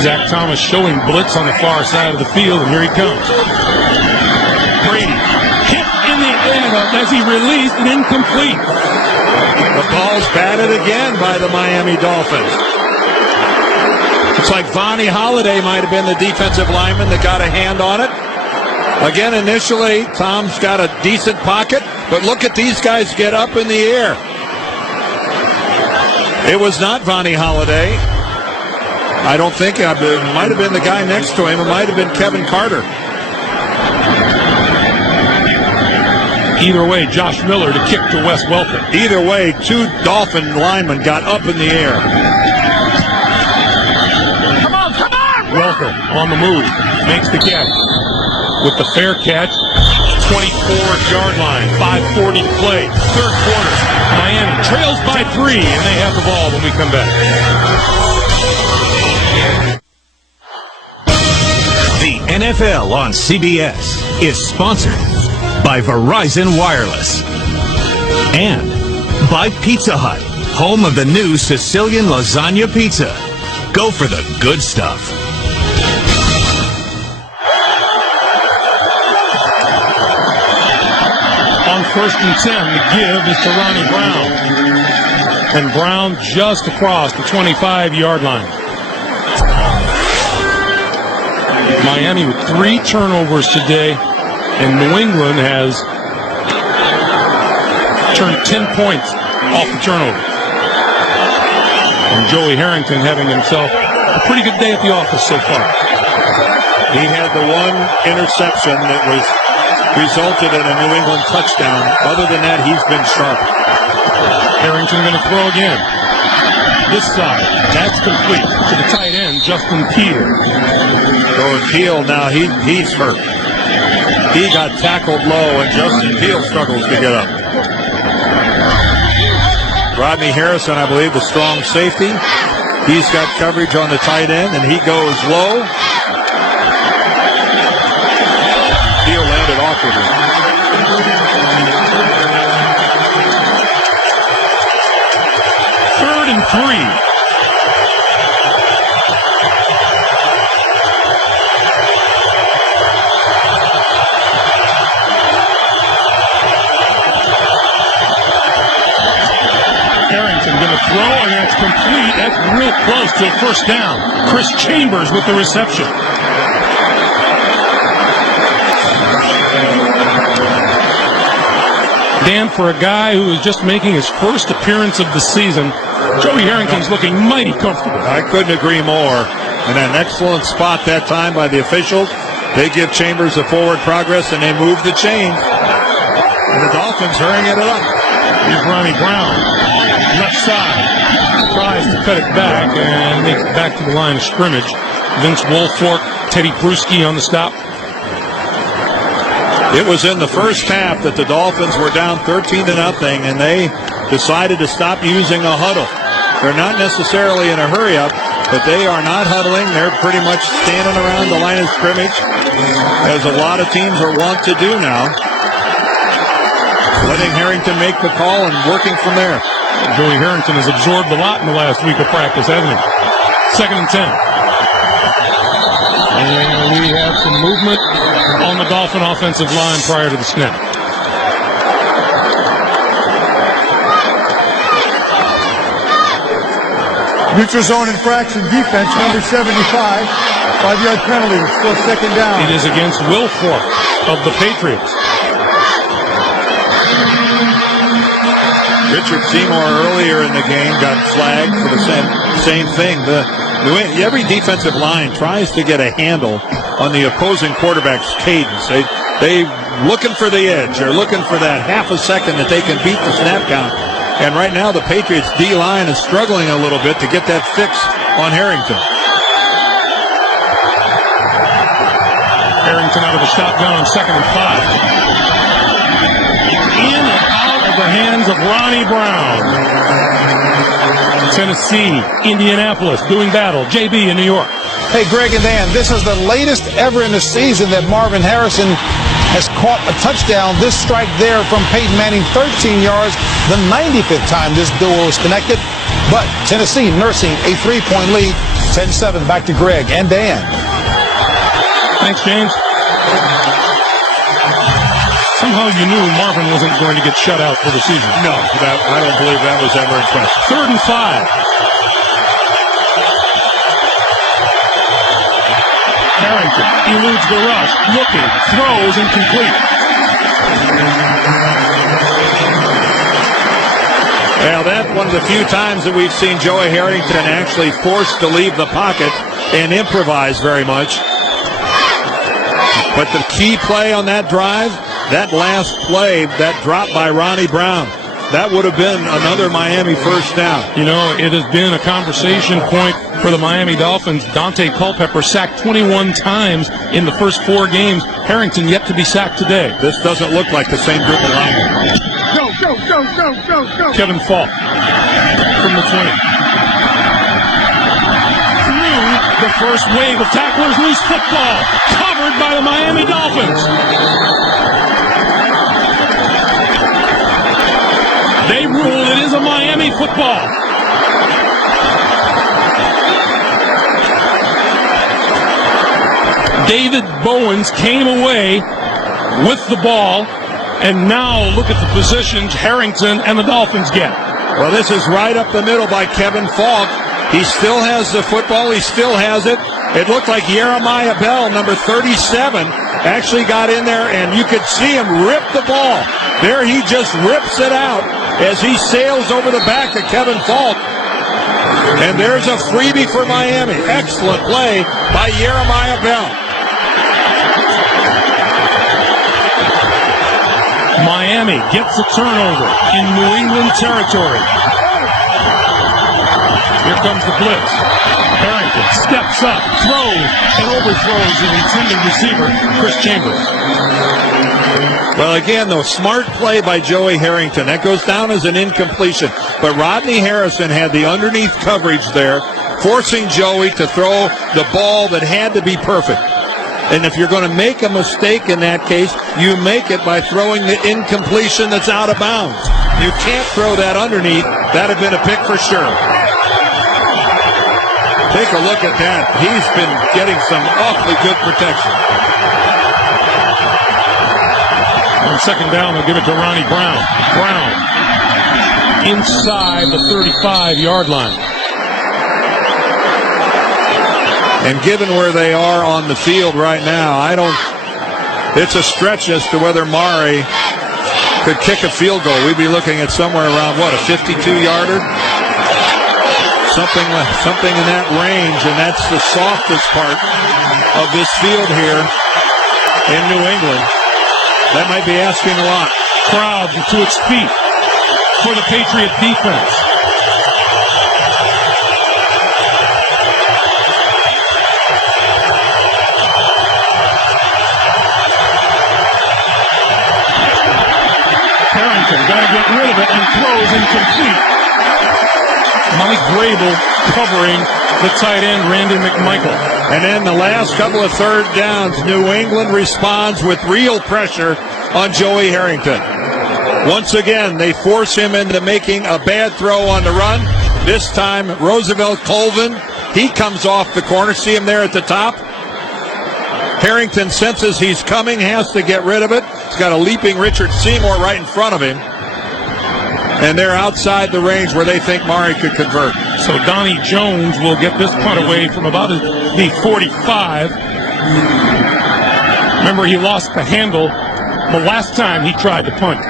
Zach Thomas showing blitz on the far side of the field, and here he comes. Brady hit in the air as he released and incomplete. The ball's batted again by the Miami Dolphins. It's like Vonnie Holiday might have been the defensive lineman that got a hand on it. Again, initially, Tom's got a decent pocket, but look at these guys get up in the air. It was not Vonnie Holiday. I don't think it might have been the guy next to him. It might have been Kevin Carter. Either way, Josh Miller to kick to Wes Welker. Either way, 2 Dolphin linemen got up in the air. Welker on the move, makes the catch. With the fair catch, 24-yard line, 5:40 to play, 3rd quarter. Miami trails by 3, and they have the ball when we come back. The NFL on CBS is sponsored by Verizon Wireless and by Pizza Hut, home of the new Sicilian lasagna pizza. Go for the good stuff. On 1st and 10, the give is to Ronnie Brown. And Brown just across the 25-yard line. Miami with 3 turnovers today, and New England has turned 10 points off the turnover. And Joey Harrington having himself a pretty good day at the office so far. He had the 1 interception that resulted in a New England touchdown. Other than that, he's been sharp. Harrington going to throw again. This side, that's complete to the tight end, Justin Peel. Going Peel now, he's hurt. He got tackled low, and Justin Peel struggles to get up. Rodney Harrison, I believe, the strong safety. He's got coverage on the tight end, and he goes low. Peel landed awkwardly. 3rd and 3. throw, and that's complete. That's real close to a first down. Chris Chambers with the reception. Dan, for a guy who is just making his first appearance of the season, Joey Harrington's looking mighty comfortable. I couldn't agree more. And an excellent spot that time by the officials. They give Chambers a forward progress, and they move the chains. And the Dolphins hurrying it up. Here's Ronnie Brown, left side. Tries to cut it back and make it back to the line of scrimmage. Vince Wilfork, Teddy Bruschi on the stop. It was in the first half that the Dolphins were down 13-0, and they decided to stop using a huddle. They're not necessarily in a hurry up, but they are not huddling. They're pretty much standing around the line of scrimmage, as a lot of teams are wont to do now. Letting Harrington make the call and working from there. Joey Harrington has absorbed a lot in the last week of practice, hasn't he? 2nd and 10. And we have some movement on the Dolphin offensive line prior to the snap. Neutral zone infraction defense, number 75. 5-yard penalty, still 2nd down. It is against Wilfork of the Patriots. Richard Seymour earlier in the game got flagged for the same thing. Every defensive line tries to get a handle on the opposing quarterback's cadence. They looking for the edge. They're looking for that half a second that they can beat the snap count. And right now the Patriots D-line is struggling a little bit to get that fix on Harrington. Harrington out of the shotgun on 2nd and 5. In and out of the hands of Ronnie Brown. Tennessee, Indianapolis doing battle. JB in New York. Hey, Greg and Dan, this is the latest ever in the season that Marvin Harrison has caught a touchdown. This strike there from Peyton Manning, 13 yards, the 95th time this duo is connected. But Tennessee nursing a 3-point lead, 10-7. Back to Greg and Dan. Thanks, James. Somehow you knew Marvin wasn't going to get shut out for the season. No, I don't believe that was ever in question. 3rd and 5. Harrington eludes the rush, looking, throws, incomplete. Well, that's one of the few times that we've seen Joey Harrington actually forced to leave the pocket and improvise very much. But the key play on that drive, that last play, that drop by Ronnie Brown, that would have been another Miami first down. You know, it has been a conversation point for the Miami Dolphins. Dante Culpepper sacked 21 times in the first 4 games. Harrington yet to be sacked today. This doesn't look like the same group of linemen. Go. Kevin Falk from the 20. Through the first wave of tacklers, loose football. Covered by the Miami Dolphins. They rule it is a Miami football. David Bowens came away with the ball, and now look at the positions Harrington and the Dolphins get. Well, this is right up the middle by Kevin Falk. He still has the football. He still has it. It looked like Jeremiah Bell, number 37, actually got in there, and you could see him rip the ball. There he just rips it out as he sails over the back of Kevin Falk. And there's a freebie for Miami. Excellent play by Jeremiah Bell. Miami gets a turnover in New England territory. Here comes the blitz. Harrington steps up, throws, and overthrows the intended receiver, Chris Chambers. Well, again, though, smart play by Joey Harrington. That goes down as an incompletion. But Rodney Harrison had the underneath coverage there, forcing Joey to throw the ball that had to be perfect. And if you're going to make a mistake in that case, you make it by throwing the incompletion that's out of bounds. You can't throw that underneath. That would have been a pick for sure. Take a look at that. He's been getting some awfully good protection. On 2nd down, they'll give it to Ronnie Brown. Brown inside the 35-yard line. And given where they are on the field right now, it's a stretch as to whether Murray could kick a field goal. We'd be looking at somewhere around, a 52-yarder? Something in that range, and that's the softest part of this field here in New England. That might be asking a lot. Crowd to its feet for the Patriot defense. Harrington got to get rid of it and throws incomplete. Mike Grable covering the tight end, Randy McMichael. And then the last couple of third downs, New England responds with real pressure on Joey Harrington. Once again, they force him into making a bad throw on the run. This time, Roosevelt Colvin, he comes off the corner. See him there at the top? Harrington senses he's coming, has to get rid of it. He's got a leaping Richard Seymour right in front of him. And they're outside the range where they think Murray could convert. So Donnie Jones will get this punt away from about the 45. Remember, he lost the handle the last time he tried to punt.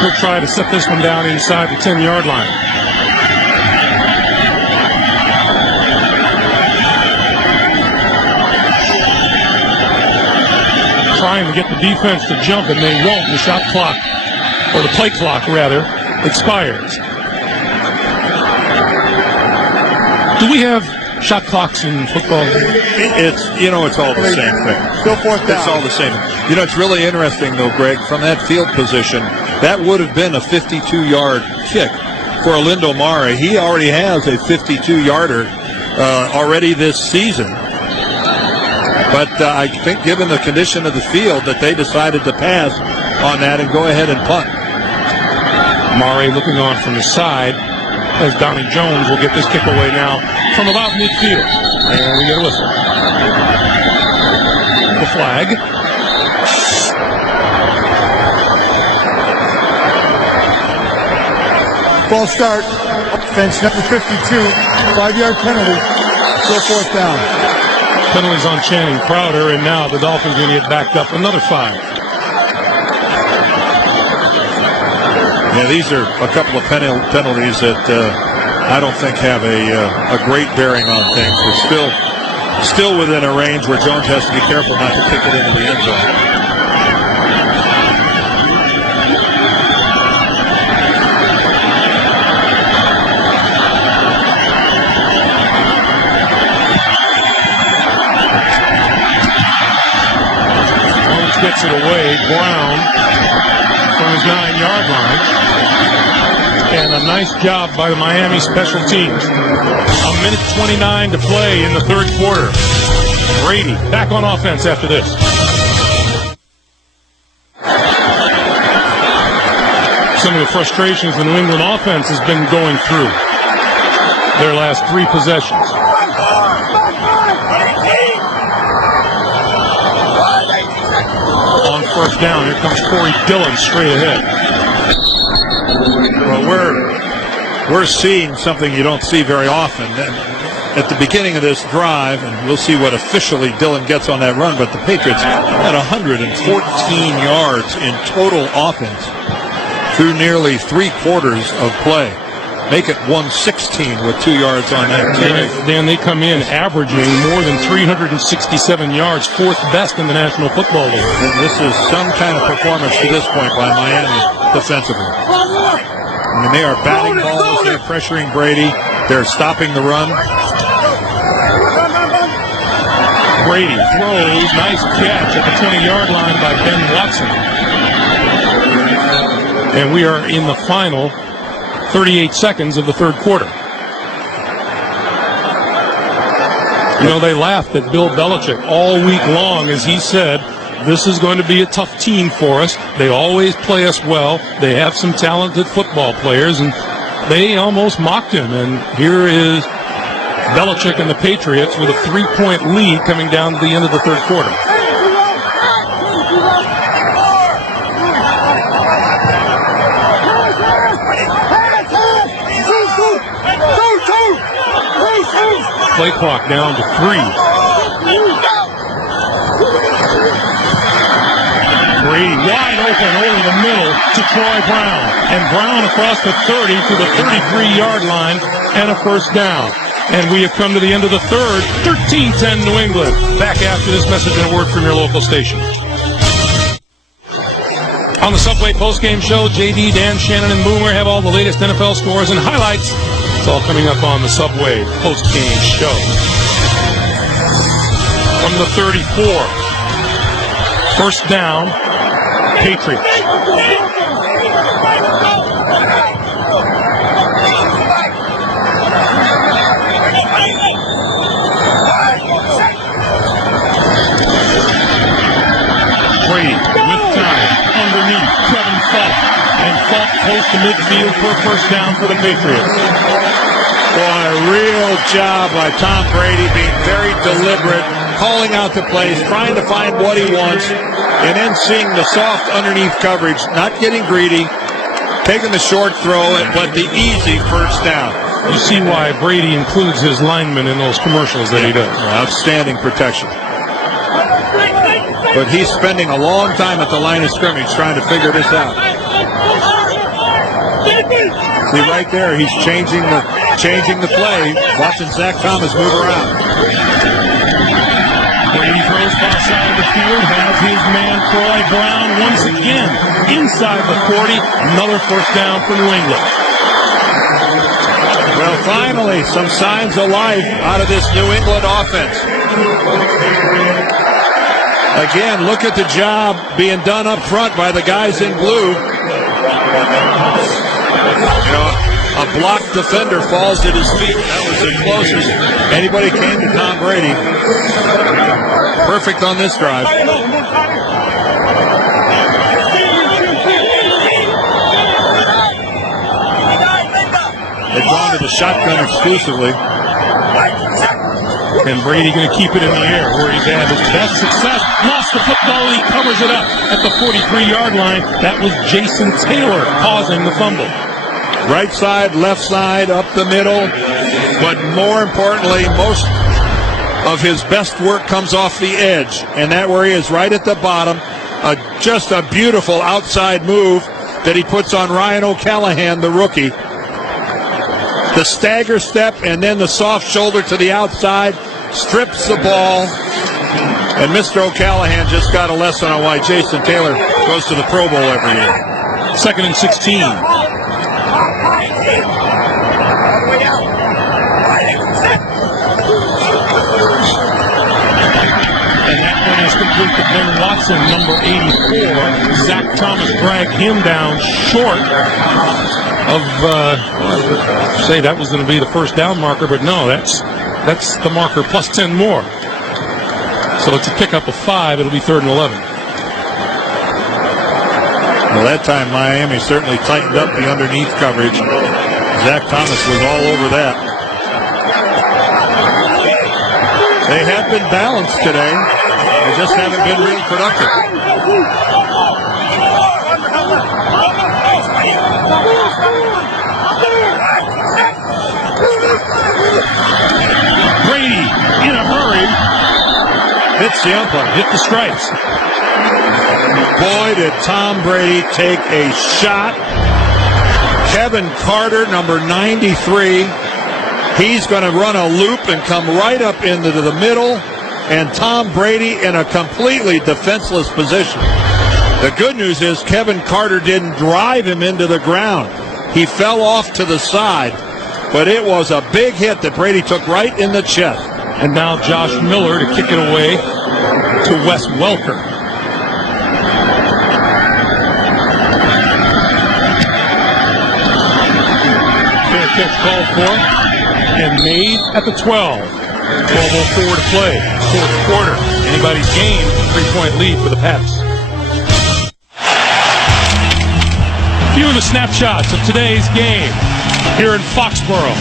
He'll try to set this one down inside the 10-yard line. Trying to get the defense to jump, and they won't. The shot clock, or the play clock, rather, expires. Do we have shot clocks in football? It's all the same thing. Still fourth down. It's all the same. It's really interesting, though, Greg, from that field position, that would have been a 52-yard kick for Olindo Mare. He already has a 52-yarder already this season. But I think given the condition of the field that they decided to pass on that and go ahead and punt. Mare looking on from the side as Donnie Jones will get this kick away now from about midfield. And we get a whistle. The flag. False start. Offense number 52. 5-yard penalty. Still fourth down. Penalties on Channing Crowder, and now the Dolphins going to get backed up another 5. Yeah, these are a couple of penalties that I don't think have a great bearing on things. It's still within a range where Jones has to be careful not to kick it into the end zone. Gets it away, Brown from his 9-yard line. And a nice job by the Miami special teams. A minute 29 to play in the third quarter. Brady back on offense after this. Some of the frustrations the New England offense has been going through their last 3 possessions. On first down, here comes Corey Dillon straight ahead. Well, we're seeing something you don't see very often. At the beginning of this drive, and we'll see what officially Dillon gets on that run, but the Patriots had 114 yards in total offense through nearly 3 quarters of play. Make it 116 with 2 yards on that. Dan, they come in averaging more than 367 yards, 4th best in the National Football League. And this is some kind of performance to this point by Miami defensively. I mean, they are batting balls, they're pressuring Brady, they're stopping the run. Brady throws, nice catch at the 20-yard line by Ben Watson. And we are in the final 38 seconds of the third quarter. They laughed at Bill Belichick all week long as he said, this is going to be a tough team for us. They always play us well. They have some talented football players, and they almost mocked him. And here is Belichick and the Patriots with a 3-point lead coming down to the end of the third quarter. Play clock down to 3. Brady wide open over the middle to Troy Brown. And Brown across the 30 to the 33-yard line and a first down. And we have come to the end of the third. 13-10 New England. Back after this message and a word from your local station. On the Subway postgame show, JD, Dan, Shannon, and Boomer have all the latest NFL scores and highlights. It's all coming up on the Subway postgame show. From the 34. First down, Patriots. Brady with time underneath Kevin Falk, and Falk close to midfield for a first down for the Patriots. Boy, a real job by Tom Brady, being very deliberate, calling out the plays, trying to find what he wants, and then seeing the soft underneath coverage, not getting greedy, taking the short throw, but the easy first down. You see why Brady includes his linemen in those commercials that he does. Outstanding protection. But he's spending a long time at the line of scrimmage trying to figure this out. See right there, he's changing the play, watching Zach Thomas move around. Brady throws far side of the field, has his man Troy Brown once again inside the 40. Another first down for New England. Well, finally, some signs of life out of this New England offense. Again, look at the job being done up front by the guys in blue. You know, a blocked defender falls at his feet. That was the closest anybody came to Tom Brady. Perfect on this drive. They've gone to the shotgun exclusively. And Brady going to keep it in the air where he's had his best success. Lost the football, he covers it up at the 43-yard line. That was Jason Taylor causing the fumble. Right side, left side, up the middle. But more importantly, most of his best work comes off the edge. And that where he is right at the bottom. Just a beautiful outside move that he puts on Ryan O'Callahan, the rookie. The stagger step and then the soft shoulder to the outside, strips the ball, and Mr. O'Callahan just got a lesson on why Jason Taylor goes to the Pro Bowl every year. 2nd and 16. And that one is complete to Ben Watson, number 84. Zach Thomas dragged him down short of, say that was going to be the first down marker, but no, that's the marker plus 10 more. So it's a pickup of 5. It'll be 3rd and 11. Well, that time Miami certainly tightened up the underneath coverage. Zach Thomas was all over that. They have been balanced today. They just haven't been real productive. Brady in a hurry. Hits the umpire. Hit the stripes. Boy, did Tom Brady take a shot. Kevin Carter, number 93. He's going to run a loop and come right up into the middle. And Tom Brady in a completely defenseless position. The good news is Kevin Carter didn't drive him into the ground. He fell off to the side. But it was a big hit that Brady took right in the chest. And now Josh Miller to kick it away to Wes Welker. Fair catch called for and made at the 12. 12:04 to play. Fourth quarter. Anybody's game. 3-point lead for the Pats. A few of the snapshots of today's game here in Foxborough.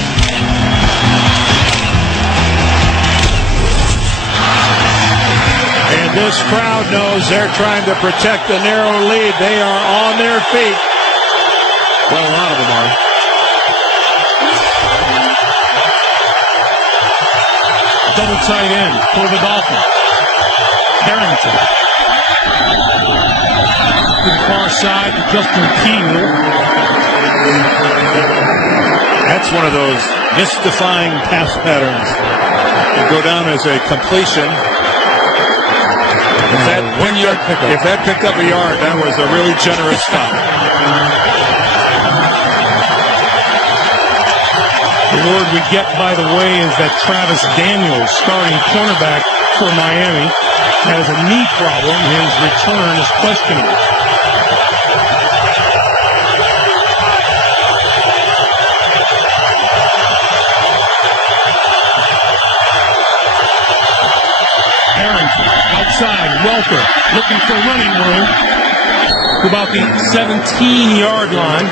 And this crowd knows they're trying to protect the narrow lead. They are on their feet. Well, a lot of them are. double tight end for the Dolphins. Harrington. To the far side to Justin Keel. That's one of those mystifying pass patterns that go down as a completion. If that picked up a yard, that was a really generous stop. The word we get, by the way, is that Travis Daniels, starting cornerback for Miami, has a knee problem. His return is questionable. Outside, Welker looking for running room to about the 17-yard line.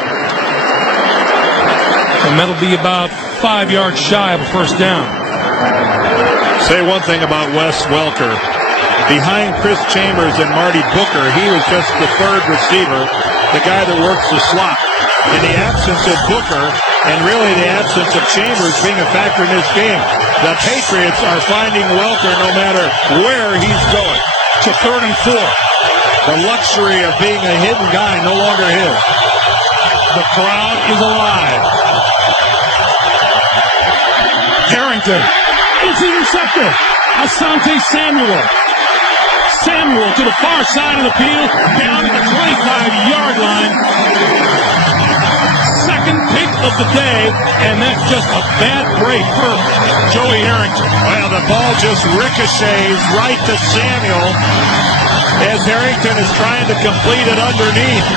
And that'll be about 5 yards shy of a first down. Say one thing about Wes Welker. Behind Chris Chambers and Marty Booker, he was just the third receiver, the guy that works the slot. In the absence of Booker, and really the absence of Chambers being a factor in this game, the Patriots are finding Welker no matter where he's going. To 3rd and 4. The luxury of being a hidden guy no longer his. The crowd is alive. Harrington is intercepted. Asante Samuel. Samuel to the far side of the field, down at the 25-yard line. Second pick of the day, and that's just a bad break for Joey Harrington. Well, the ball just ricochets right to Samuel as Harrington is trying to complete it underneath.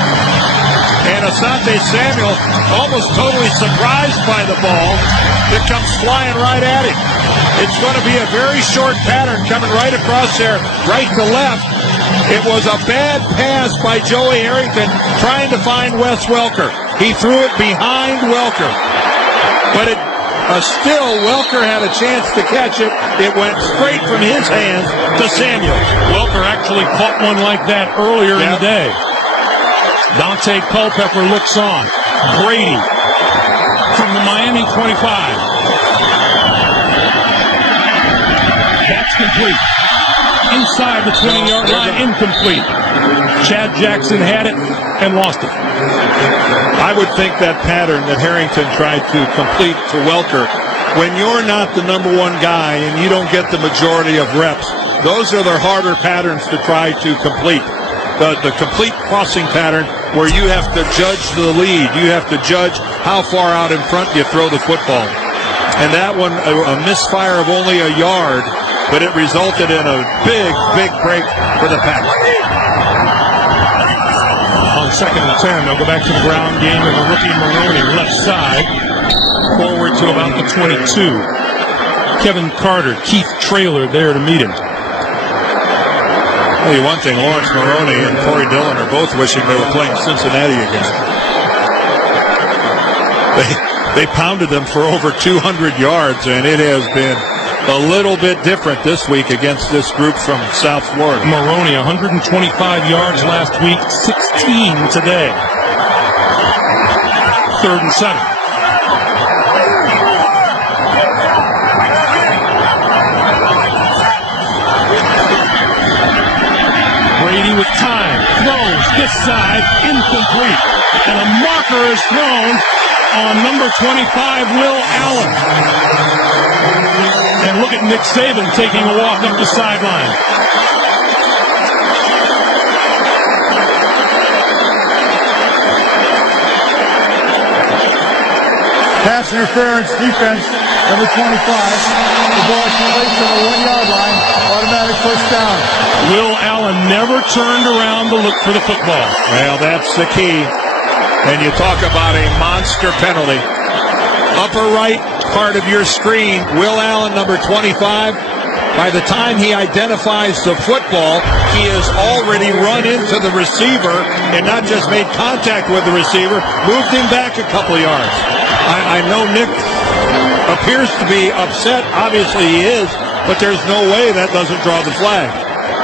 And Asante Samuel, almost totally surprised by the ball, that comes flying right at him. It's going to be a very short pattern coming right across there, right to left. It was a bad pass by Joey Harrington trying to find Wes Welker. He threw it behind Welker. But still, Welker had a chance to catch it. It went straight from his hands to Samuel. Welker actually caught one like that earlier in the day. Dante Culpepper looks on. Brady from the Miami 25. That's complete. Inside the 20-yard line, incomplete. Chad Jackson had it and lost it. I would think that pattern that Harrington tried to complete to Welker, when you're not the number one guy and you don't get the majority of reps, those are the harder patterns to try to complete. The complete crossing pattern where you have to judge the lead. You have to judge how far out in front you throw the football. And that one, a misfire of only a yard, but it resulted in a big, big break for the Packers. On 2nd and 10, they'll go back to the ground game and the rookie Maroney left side, forward to about the 22. Kevin Carter, Keith Traylor there to meet him. I'll tell you one thing, Lawrence Maroney and Corey Dillon are both wishing they were playing Cincinnati again. They pounded them for over 200 yards, and it has been a little bit different this week against this group from South Florida. Maroney, 125 yards last week, 16 today. 3rd and 7. Brady with time, throws this side, incomplete. And a marker is thrown on number 25, Will Allen. And look at Nick Saban taking a walk up the sideline. Pass interference defense, number 25. The ball accumulates on the 1-yard line. Automatic first down. Will Allen never turned around to look for the football. Well, that's the key. And you talk about a monster penalty. Upper right part of your screen, Will Allen, number 25. By the time he identifies the football, he has already run into the receiver and not just made contact with the receiver, moved him back a couple yards. I know Nick appears to be upset. Obviously he is, but there's no way that doesn't draw the flag.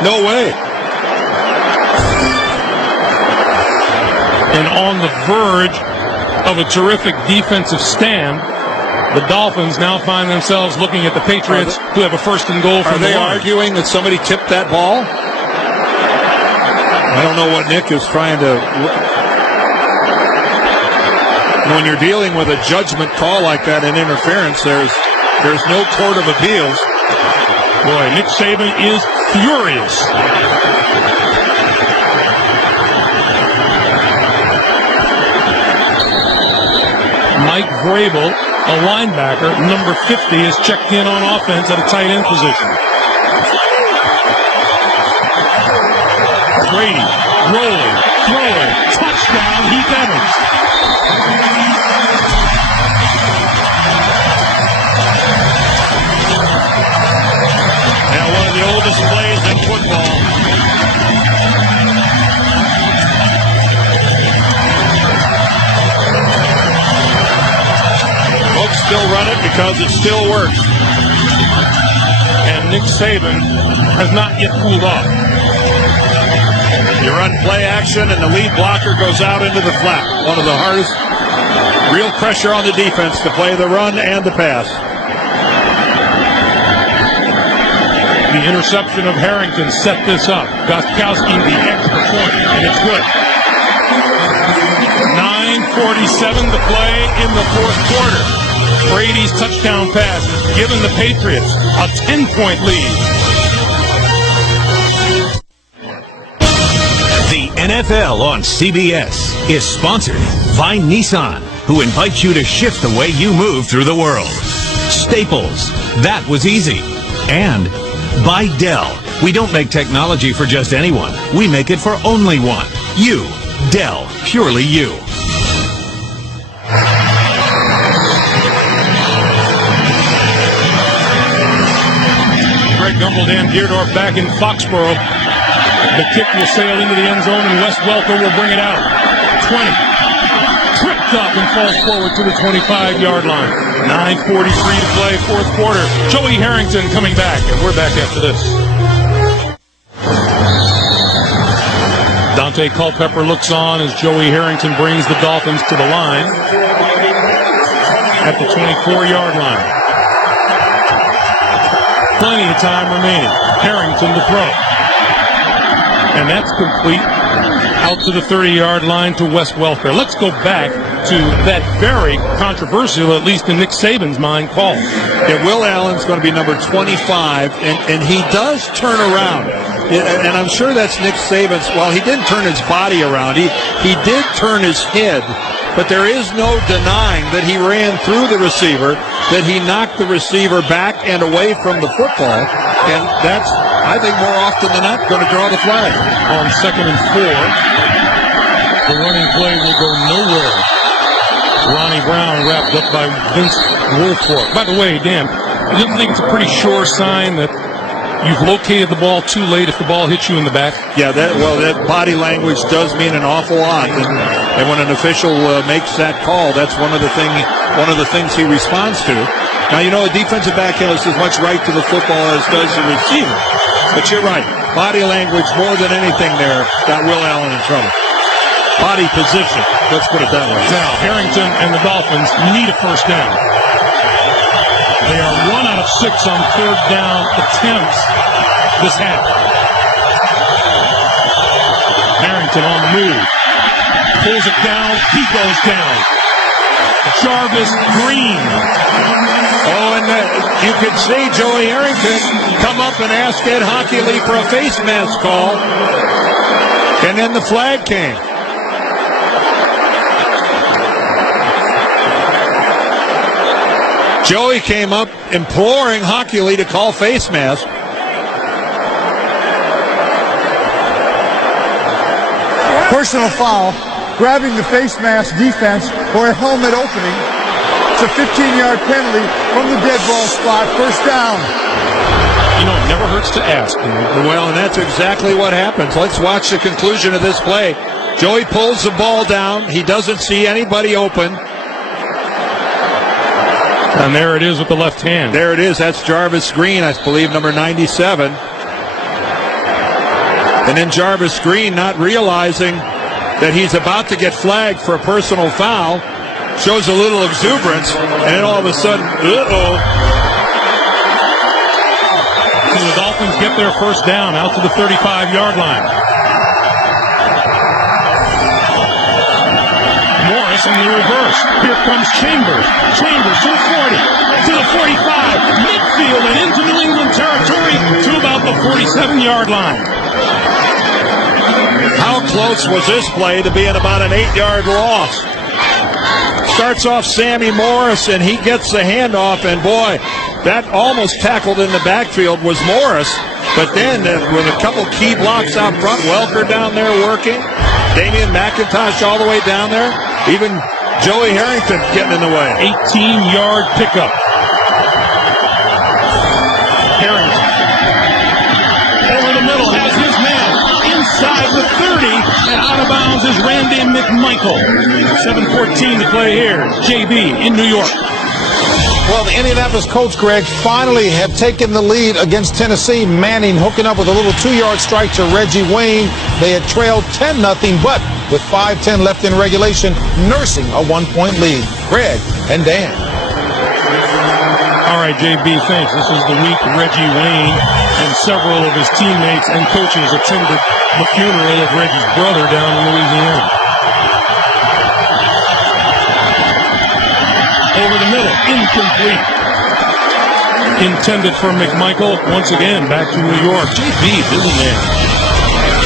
No way. And on the verge of a terrific defensive stand, The Dolphins now find themselves looking at the Patriots, who have a first and goal Are from the they line. arguing that somebody tipped that ball? I don't know what Nick is trying to... When you're dealing with a judgment call like that in interference, there's no court of appeals. Boy, Nick Saban is furious. Mike Vrabel, a linebacker, number 50, is checked in on offense at a tight end position. Brady, rolling, throwing, touchdown, Heath Evans. Now one of the oldest plays in football. Folks still run it because it still works. And Nick Saban has not yet cooled off. You run play action and the lead blocker goes out into the flat. One of the hardest, real pressure on the defense to play the run and the pass. The interception of Harrington set this up. Gostkowski the extra point, and it's good. 9:47 to play in the fourth quarter. Brady's touchdown pass has given the Patriots a 10-point lead. The NFL on CBS is sponsored by Nissan, who invites you to shift the way you move through the world. Staples, that was easy. And by Dell. We don't make technology for just anyone. We make it for only one. You. Dell. Purely you. Greg Gumbel, Dan Deerdorf back in Foxborough. The kick will sail into the end zone, and Wes Welker will bring it out. 20. Tripped up and falls forward to the 25-yard line. 9:43 to play, fourth quarter. Joey Harrington coming back, and we're back after this. Dante Culpepper looks on as Joey Harrington brings the Dolphins to the line at the 24-yard line. Plenty of time remaining. Harrington to throw. And that's complete out to the 30-yard line to Wes Welker. Let's go back to that very controversial, at least in Nick Saban's mind, call. Yeah, Will Allen's going to be number 25, and he does turn around. And I'm sure that's Nick Saban's. Well, he didn't turn his body around. He did turn his head, but there is no denying that he ran through the receiver, that he knocked the receiver back and away from the football, and that's, I think, more often than not, going to draw the flag. On 2nd and 4, the running play will go nowhere. Ronnie Brown wrapped up by Vince Wilfork. By the way, Dan, you don't think it's a pretty sure sign that you've located the ball too late if the ball hits you in the back? Yeah, that body language does mean an awful lot, and when an official makes that call, that's one of the things he responds to. Now, you know, a defensive back has as much right to the football as does the receiver, but you're right. Body language more than anything there got Will Allen in trouble. Body position, let's put it that way. Now, Harrington and the Dolphins need a first down. They are 1 out of 6 on third down attempts this half. Harrington on the move. Pulls it down. He goes down. Jarvis Green. Oh, and you could see Joey Harrington come up and ask Ed Hockley for a face mask call. And then the flag came. Joey came up imploring Hockley to call face mask. Personal foul, grabbing the face mask defense or a helmet opening. It's a 15-yard penalty from the dead ball spot. First down. You know, it never hurts to ask. Well, and that's exactly what happens. Let's watch the conclusion of this play. Joey pulls the ball down. He doesn't see anybody open. And there it is with the left hand. There it is. That's Jarvis Green, I believe, number 97. And then Jarvis Green, not realizing that he's about to get flagged for a personal foul, shows a little exuberance, and then all of a sudden, uh-oh. So the Dolphins get their first down out to the 35-yard line. Morris in the reverse. Here comes Chambers. Chambers to the 40, to the 45, midfield and into New England territory to about the 47-yard line. How close was this play to being about an 8-yard loss? Starts off Sammy Morris, and he gets the handoff, and boy, that almost tackled in the backfield was Morris. But then with a couple key blocks out front, Welker down there working, Damian McIntosh all the way down there, even Joey Harrington getting in the way. 18-yard pickup. Harrington over the middle has his man inside the 30, and out of bounds is Randy McMichael. 7:14 to play here. JB in New York. Well, the Indianapolis Colts, Greg, finally have taken the lead against Tennessee. Manning hooking up with a little 2-yard strike to Reggie Wayne. They had trailed 10-0, but with 5:10 left in regulation, nursing a 1-point lead. Greg and Dan. All right, JB, thanks. This is the week Reggie Wayne and several of his teammates and coaches attended the funeral of Reggie's brother down in Louisiana. Over the middle, incomplete. Intended for McMichael. Once again, back to New York. JB, busy man.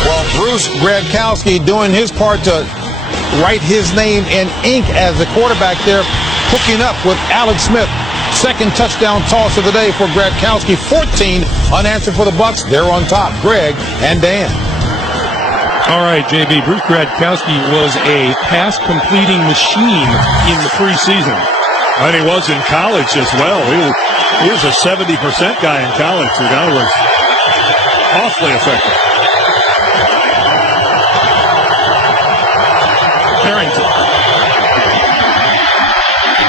Well, Bruce Gradkowski doing his part to write his name in ink as the quarterback there, hooking up with Alex Smith. Second touchdown toss of the day for Gradkowski. 14 unanswered for the Bucs. They're on top. Greg and Dan. All right, JB. Bruce Gradkowski was a pass-completing machine in the preseason. And he was in college as well. He was a 70% guy in college. The guy was awfully effective. Harrington.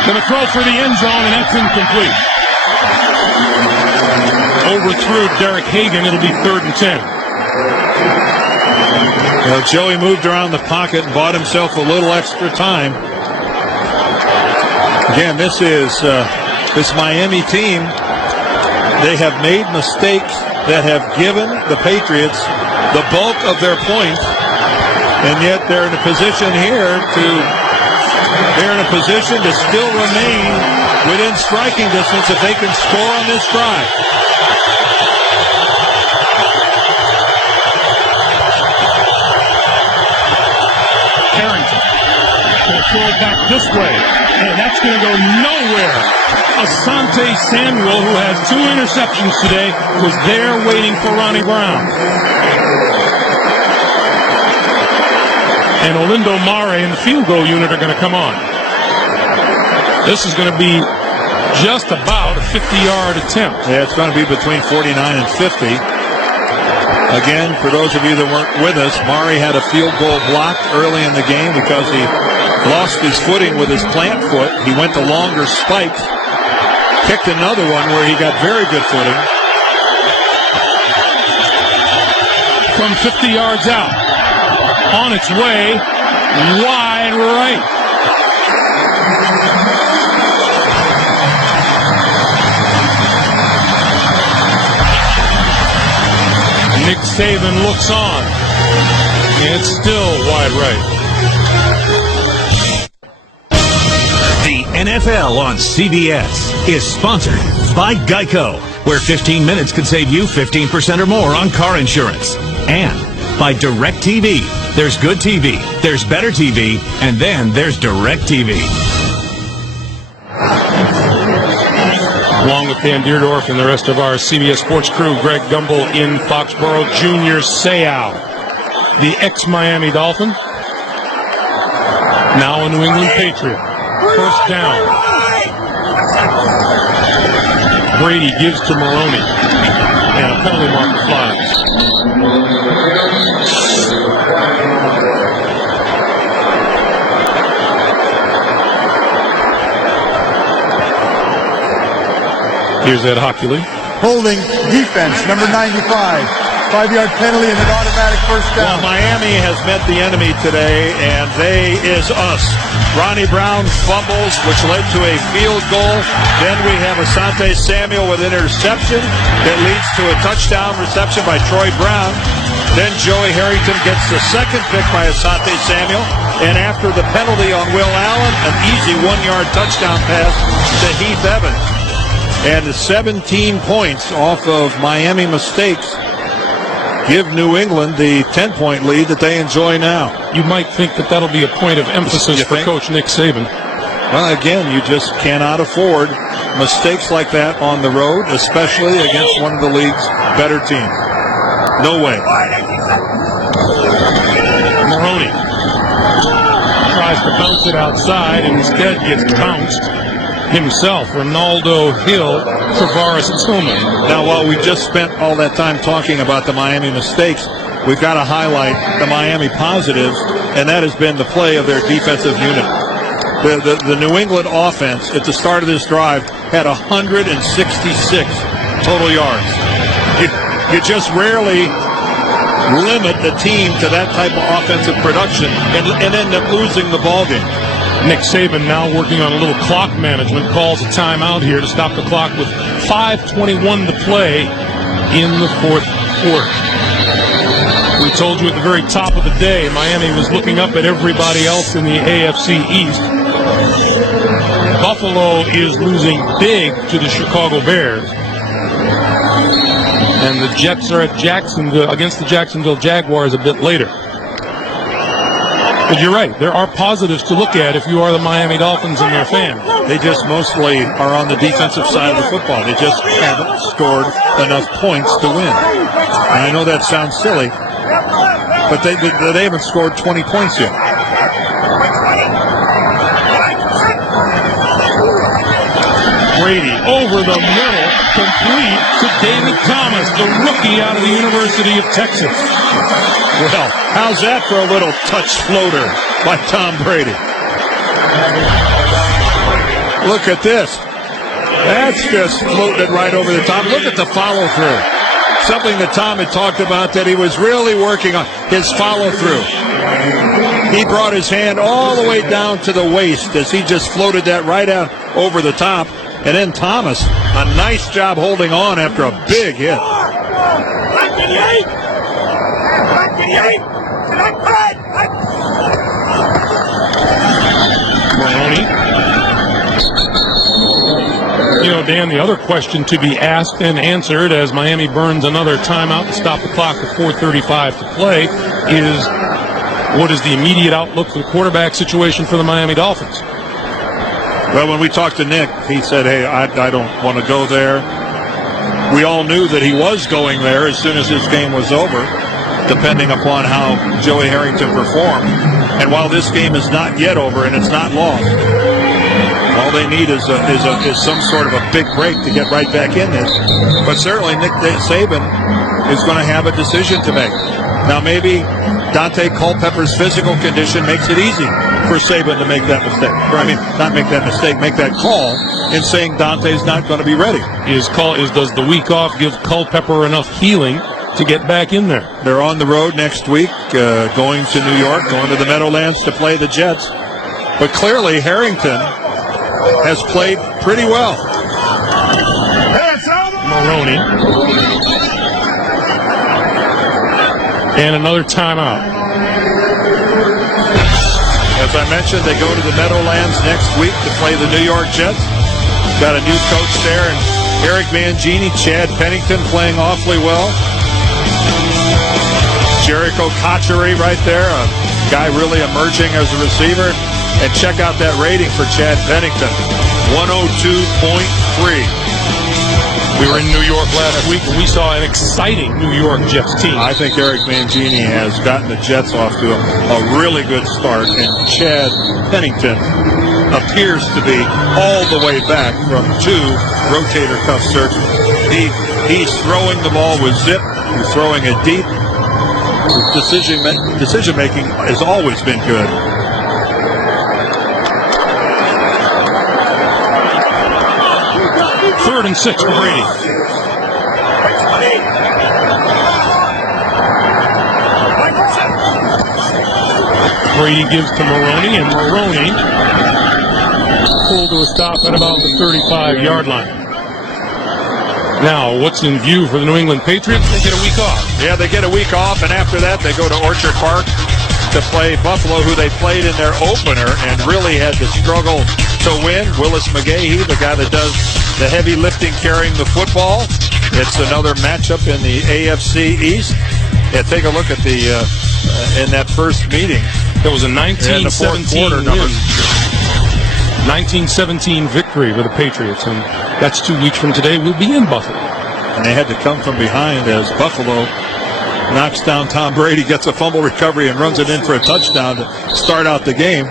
Going to throw for the end zone, and that's incomplete. Overthrew Derek Hagan. It'll be 3rd and 10. Well, Joey moved around the pocket and bought himself a little extra time. Again, this is this Miami team. They have made mistakes that have given the Patriots the bulk of their points, and yet they're in a position here to still remain within striking distance if they can score on this drive. Harrington going to throw it back this way, and that's going to go nowhere. Asante Samuel, who has 2 interceptions today, was there waiting for Ronnie Brown. And Olindo Mare and the field goal unit are going to come on. This is going to be just about a 50-yard attempt. Yeah, it's going to be between 49 and 50. Again, for those of you that weren't with us, Mare had a field goal blocked early in the game because he lost his footing with his plant foot. He went to longer spikes, kicked another one where he got very good footing. From 50 yards out, on its way, wide right. Nick Saban looks on. It's still wide right. The NFL on CBS is sponsored by Geico, where 15 minutes could save you 15% or more on car insurance. And by DirecTV. There's good TV, there's better TV, and then there's DirecTV. Along with Dan Deerdorf and the rest of our CBS Sports crew, Greg Gumbel in Foxborough, Junior Seau, the ex-Miami Dolphin, now a New England Patriot. First down. Brady gives to Maroney, and a penalty marker flies. Here's Ed Hockley. Holding defense, number 95. 5-yard penalty and an automatic first Well, down. Miami has met the enemy today, and they is us. Ronnie Brown fumbles, which led to a field goal. Then we have Asante Samuel with an interception that leads to a touchdown reception by Troy Brown. Then Joey Harrington gets the second pick by Asante Samuel. And after the penalty on Will Allen, an easy 1-yard touchdown pass to Heath Evans. And the 17 points off of Miami mistakes give New England the 10-point lead that they enjoy now. You might think that that'll be a point of emphasis You for think? Coach Nick Saban. Well, again, you just cannot afford mistakes like that on the road, especially against one of the league's better teams. No way. Maroney tries to bounce it outside and instead gets bounced himself. Ronaldo Hill, Tavares Tillman. Now, while we just spent all that time talking about the Miami mistakes, we've got to highlight the Miami positives, and that has been the play of their defensive unit. The New England offense at the start of this drive had 166 total yards. You just rarely limit the team to that type of offensive production and end up losing the ballgame. Nick Saban now working on a little clock management, calls a timeout here to stop the clock with 5:21 to play in the fourth quarter. We told you at the very top of the day, Miami was looking up at everybody else in the AFC East. Buffalo is losing big to the Chicago Bears. And the Jets are at Jacksonville against the Jacksonville Jaguars a bit later. But you're right, there are positives to look at if you are the Miami Dolphins and their fans. They just mostly are on the defensive side of the football. They just haven't scored enough points to win. And I know that sounds silly, but they haven't scored 20 points yet. Brady over the middle, complete to David Thomas, the rookie out of the University of Texas. Well, how's that for a little touch floater by Tom Brady? Look at this. That's just floating it right over the top. Look at the follow-through. Something that Tom had talked about that he was really working on, his follow-through. He brought his hand all the way down to the waist as he just floated that right out over the top. And then Thomas, a nice job holding on after a big hit. Maroney. You know, Dan, the other question to be asked and answered as Miami burns another timeout to stop the clock with 4:35 to play is, what is the immediate outlook for the quarterback situation for the Miami Dolphins? Well, when we talked to Nick, he said, hey, I don't want to go there. We all knew that he was going there as soon as this game was over, depending upon how Joey Harrington performed. And while this game is not yet over and it's not lost, all they need is some sort of a big break to get right back in this. But certainly Nick Saban is going to have a decision to make. Now, maybe Dante Culpepper's physical condition makes it easy for Saban to make that mistake. Or, I mean, not make that mistake, make that call in saying Dante's not going to be ready. Does the week off give Culpepper enough healing to get back in there? They're on the road next week, going to New York, going to the Meadowlands to play the Jets. But clearly, Harrington has played pretty well. Maroney. And another timeout. As I mentioned, they go to the Meadowlands next week to play the New York Jets. Got a new coach there, and Eric Mangini, Chad Pennington playing awfully well. Jericho Cotchery right there, a guy really emerging as a receiver. And check out that rating for Chad Pennington, 102.3. We were in New York last week, and we saw an exciting New York Jets team. I think Eric Mangini has gotten the Jets off to a really good start, and Chad Pennington appears to be all the way back from 2 rotator cuff surgeries. He's throwing the ball with zip. He's throwing it deep. Decision making has always been good. Third and 6 for Brady. Brady gives to Maroney, and Maroney pulled to a stop at about the 35-yard line. Now, what's in view for the New England Patriots? They get a week off. Yeah, they get a week off, and after that they go to Orchard Park to play Buffalo, who they played in their opener and really had to struggle to win. Willis McGahee, the guy that does the heavy lifting carrying the football. It's another matchup in the AFC East. Yeah, take a look at the in that first meeting. There was a 1917 win. 1917 victory for the Patriots, and that's 2 weeks from today. We'll be in Buffalo. And they had to come from behind as Buffalo knocks down Tom Brady, gets a fumble recovery, and runs it in for a touchdown to start out the game.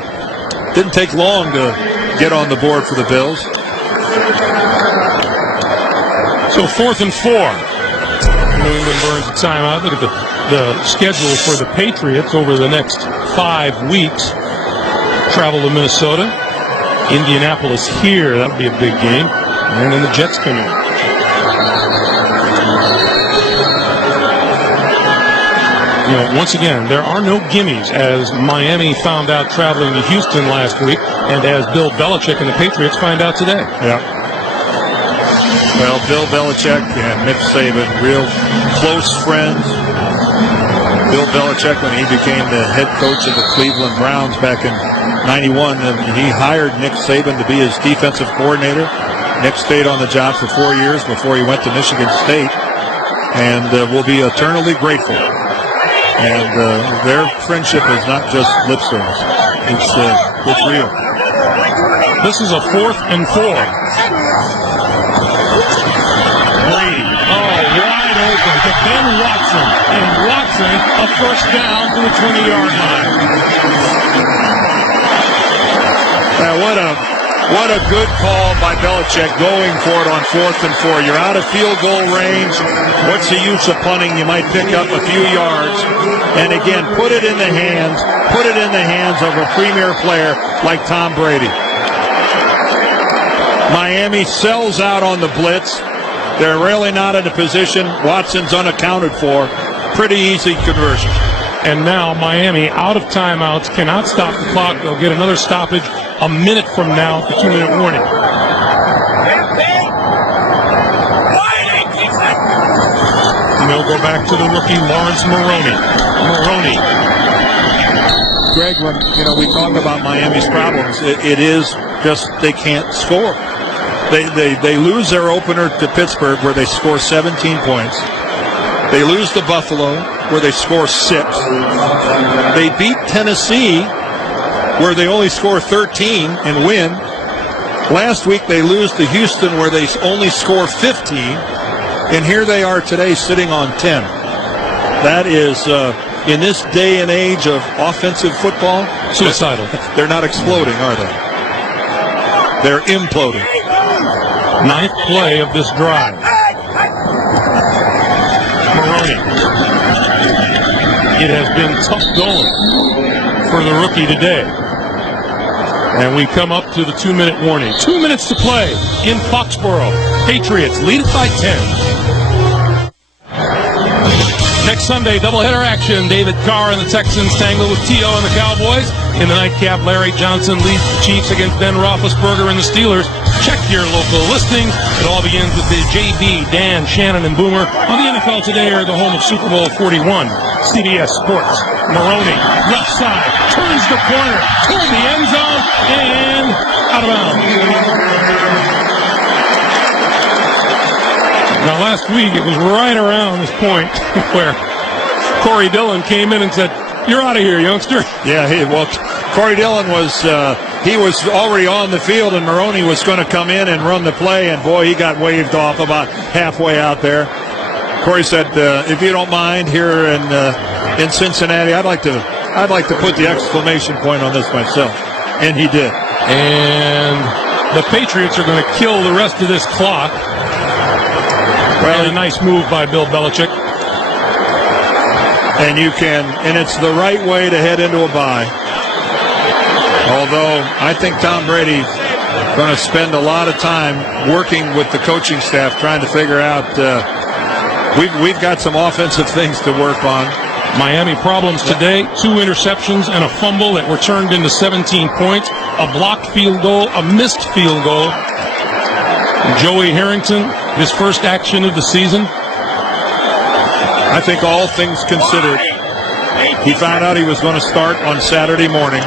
Didn't take long to get on the board for the Bills. So 4th and 4. New England burns a timeout. Look at the schedule for the Patriots over the next 5 weeks. Travel to Minnesota. Indianapolis here. That would be a big game. And then the Jets come in. You know, once again, there are no gimmies, as Miami found out traveling to Houston last week, and as Bill Belichick and the Patriots find out today. Yeah. Well, Bill Belichick and Nick Saban, real close friends. Bill Belichick, when he became the head coach of the Cleveland Browns back in '91, he hired Nick Saban to be his defensive coordinator. Nick stayed on the job for 4 years before he went to Michigan State, and will be eternally grateful. And their friendship is not just lip service. It's real. This is a 4th and 4. Brady, wide open to Ben Watson. And Watson, a first down to the 20-yard line. What a good call by Belichick going for it on 4th and 4. You're out of field goal range. What's the use of punting? You might pick up a few yards. And again, put it in the hands of a premier player like Tom Brady. Miami sells out on the blitz. They're really not in a position. Watson's unaccounted for. Pretty easy conversion. And now Miami, out of timeouts, cannot stop the clock. They'll get another stoppage a minute from now, the 2-minute warning. And they'll go back to the rookie, Lawrence Maroney. Greg, when we talk about Miami's problems, it is just they can't score. They lose their opener to Pittsburgh, where they score 17 points. They lose to Buffalo, where they score 6. They beat Tennessee, where they only score 13 and win. Last week they lose to Houston, where they only score 15. And here they are today sitting on 10. That is, in this day and age of offensive football, suicidal. They're not exploding, are they? They're imploding. 9th play of this drive. Maroney. It has been tough going for the rookie today. And we come up to the 2-minute warning. 2 minutes to play in Foxborough. Patriots lead it by 10. Next Sunday, doubleheader action. David Carr and the Texans tangle with T.O. and the Cowboys. In the nightcap, Larry Johnson leads the Chiefs against Ben Roethlisberger and the Steelers. Check your local listings. It all begins with the JB, Dan, Shannon, and Boomer on the NFL Today, or the home of Super Bowl 41. CBS Sports. Maroney, left side, turns the corner, toward the end zone, and out of bounds. Now, last week, it was right around this point where Corey Dillon came in and said, "You're out of here, youngster." Yeah, Corey Dillon was he was already on the field, and Maroney was going to come in and run the play, and boy, he got waved off about halfway out there. Corey said, "If you don't mind, here in Cincinnati, I'd like to put the exclamation point on this myself," and he did. And the Patriots are going to kill the rest of this clock. Well, a nice move by Bill Belichick. And it's the right way to head into a bye. Although I think Tom Brady's going to spend a lot of time working with the coaching staff trying to figure out we've got some offensive things to work on. Miami problems today, 2 interceptions and a fumble that were turned into 17 points, a blocked field goal, a missed field goal. Joey Harrington, his first action of the season. I think all things considered, he found out he was going to start on Saturday morning.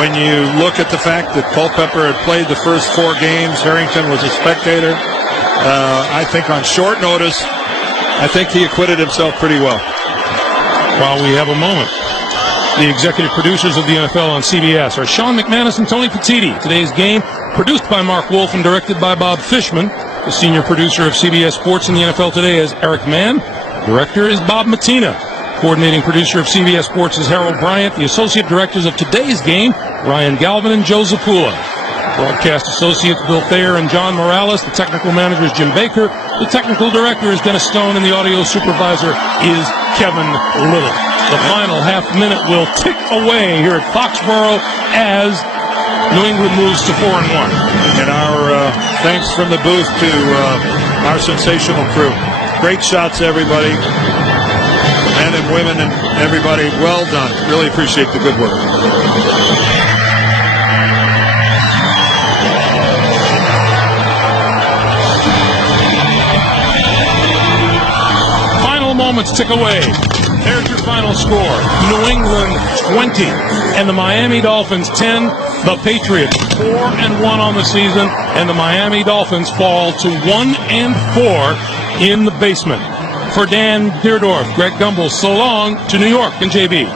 When you look at the fact that Culpepper had played the first 4 games, Harrington was a spectator, I think on short notice, I think he acquitted himself pretty well. While we have a moment, the executive producers of the NFL on CBS are Sean McManus and Tony Petiti. Today's game, produced by Mark Wolf and directed by Bob Fishman. The senior producer of CBS Sports in the NFL Today is Eric Mann. Director is Bob Matina. Coordinating producer of CBS Sports is Harold Bryant. The associate directors of today's game, Ryan Galvin and Joe Zapula. Broadcast associates Bill Thayer and John Morales. The technical manager is Jim Baker. The technical director is Dennis Stone, and the audio supervisor is Kevin Little. The final half minute will tick away here at Foxborough as New England moves to 4-1. And our thanks from the booth to our sensational crew. Great shots, everybody. Men and women and everybody, well done. Really appreciate the good work. Moments tick away. There's your final score. New England 20 and the Miami Dolphins 10. The Patriots 4-1 on the season, and the Miami Dolphins fall to 1-4 in the basement. For Dan Deerdorf, Greg Gumbel, so long to New York and JB.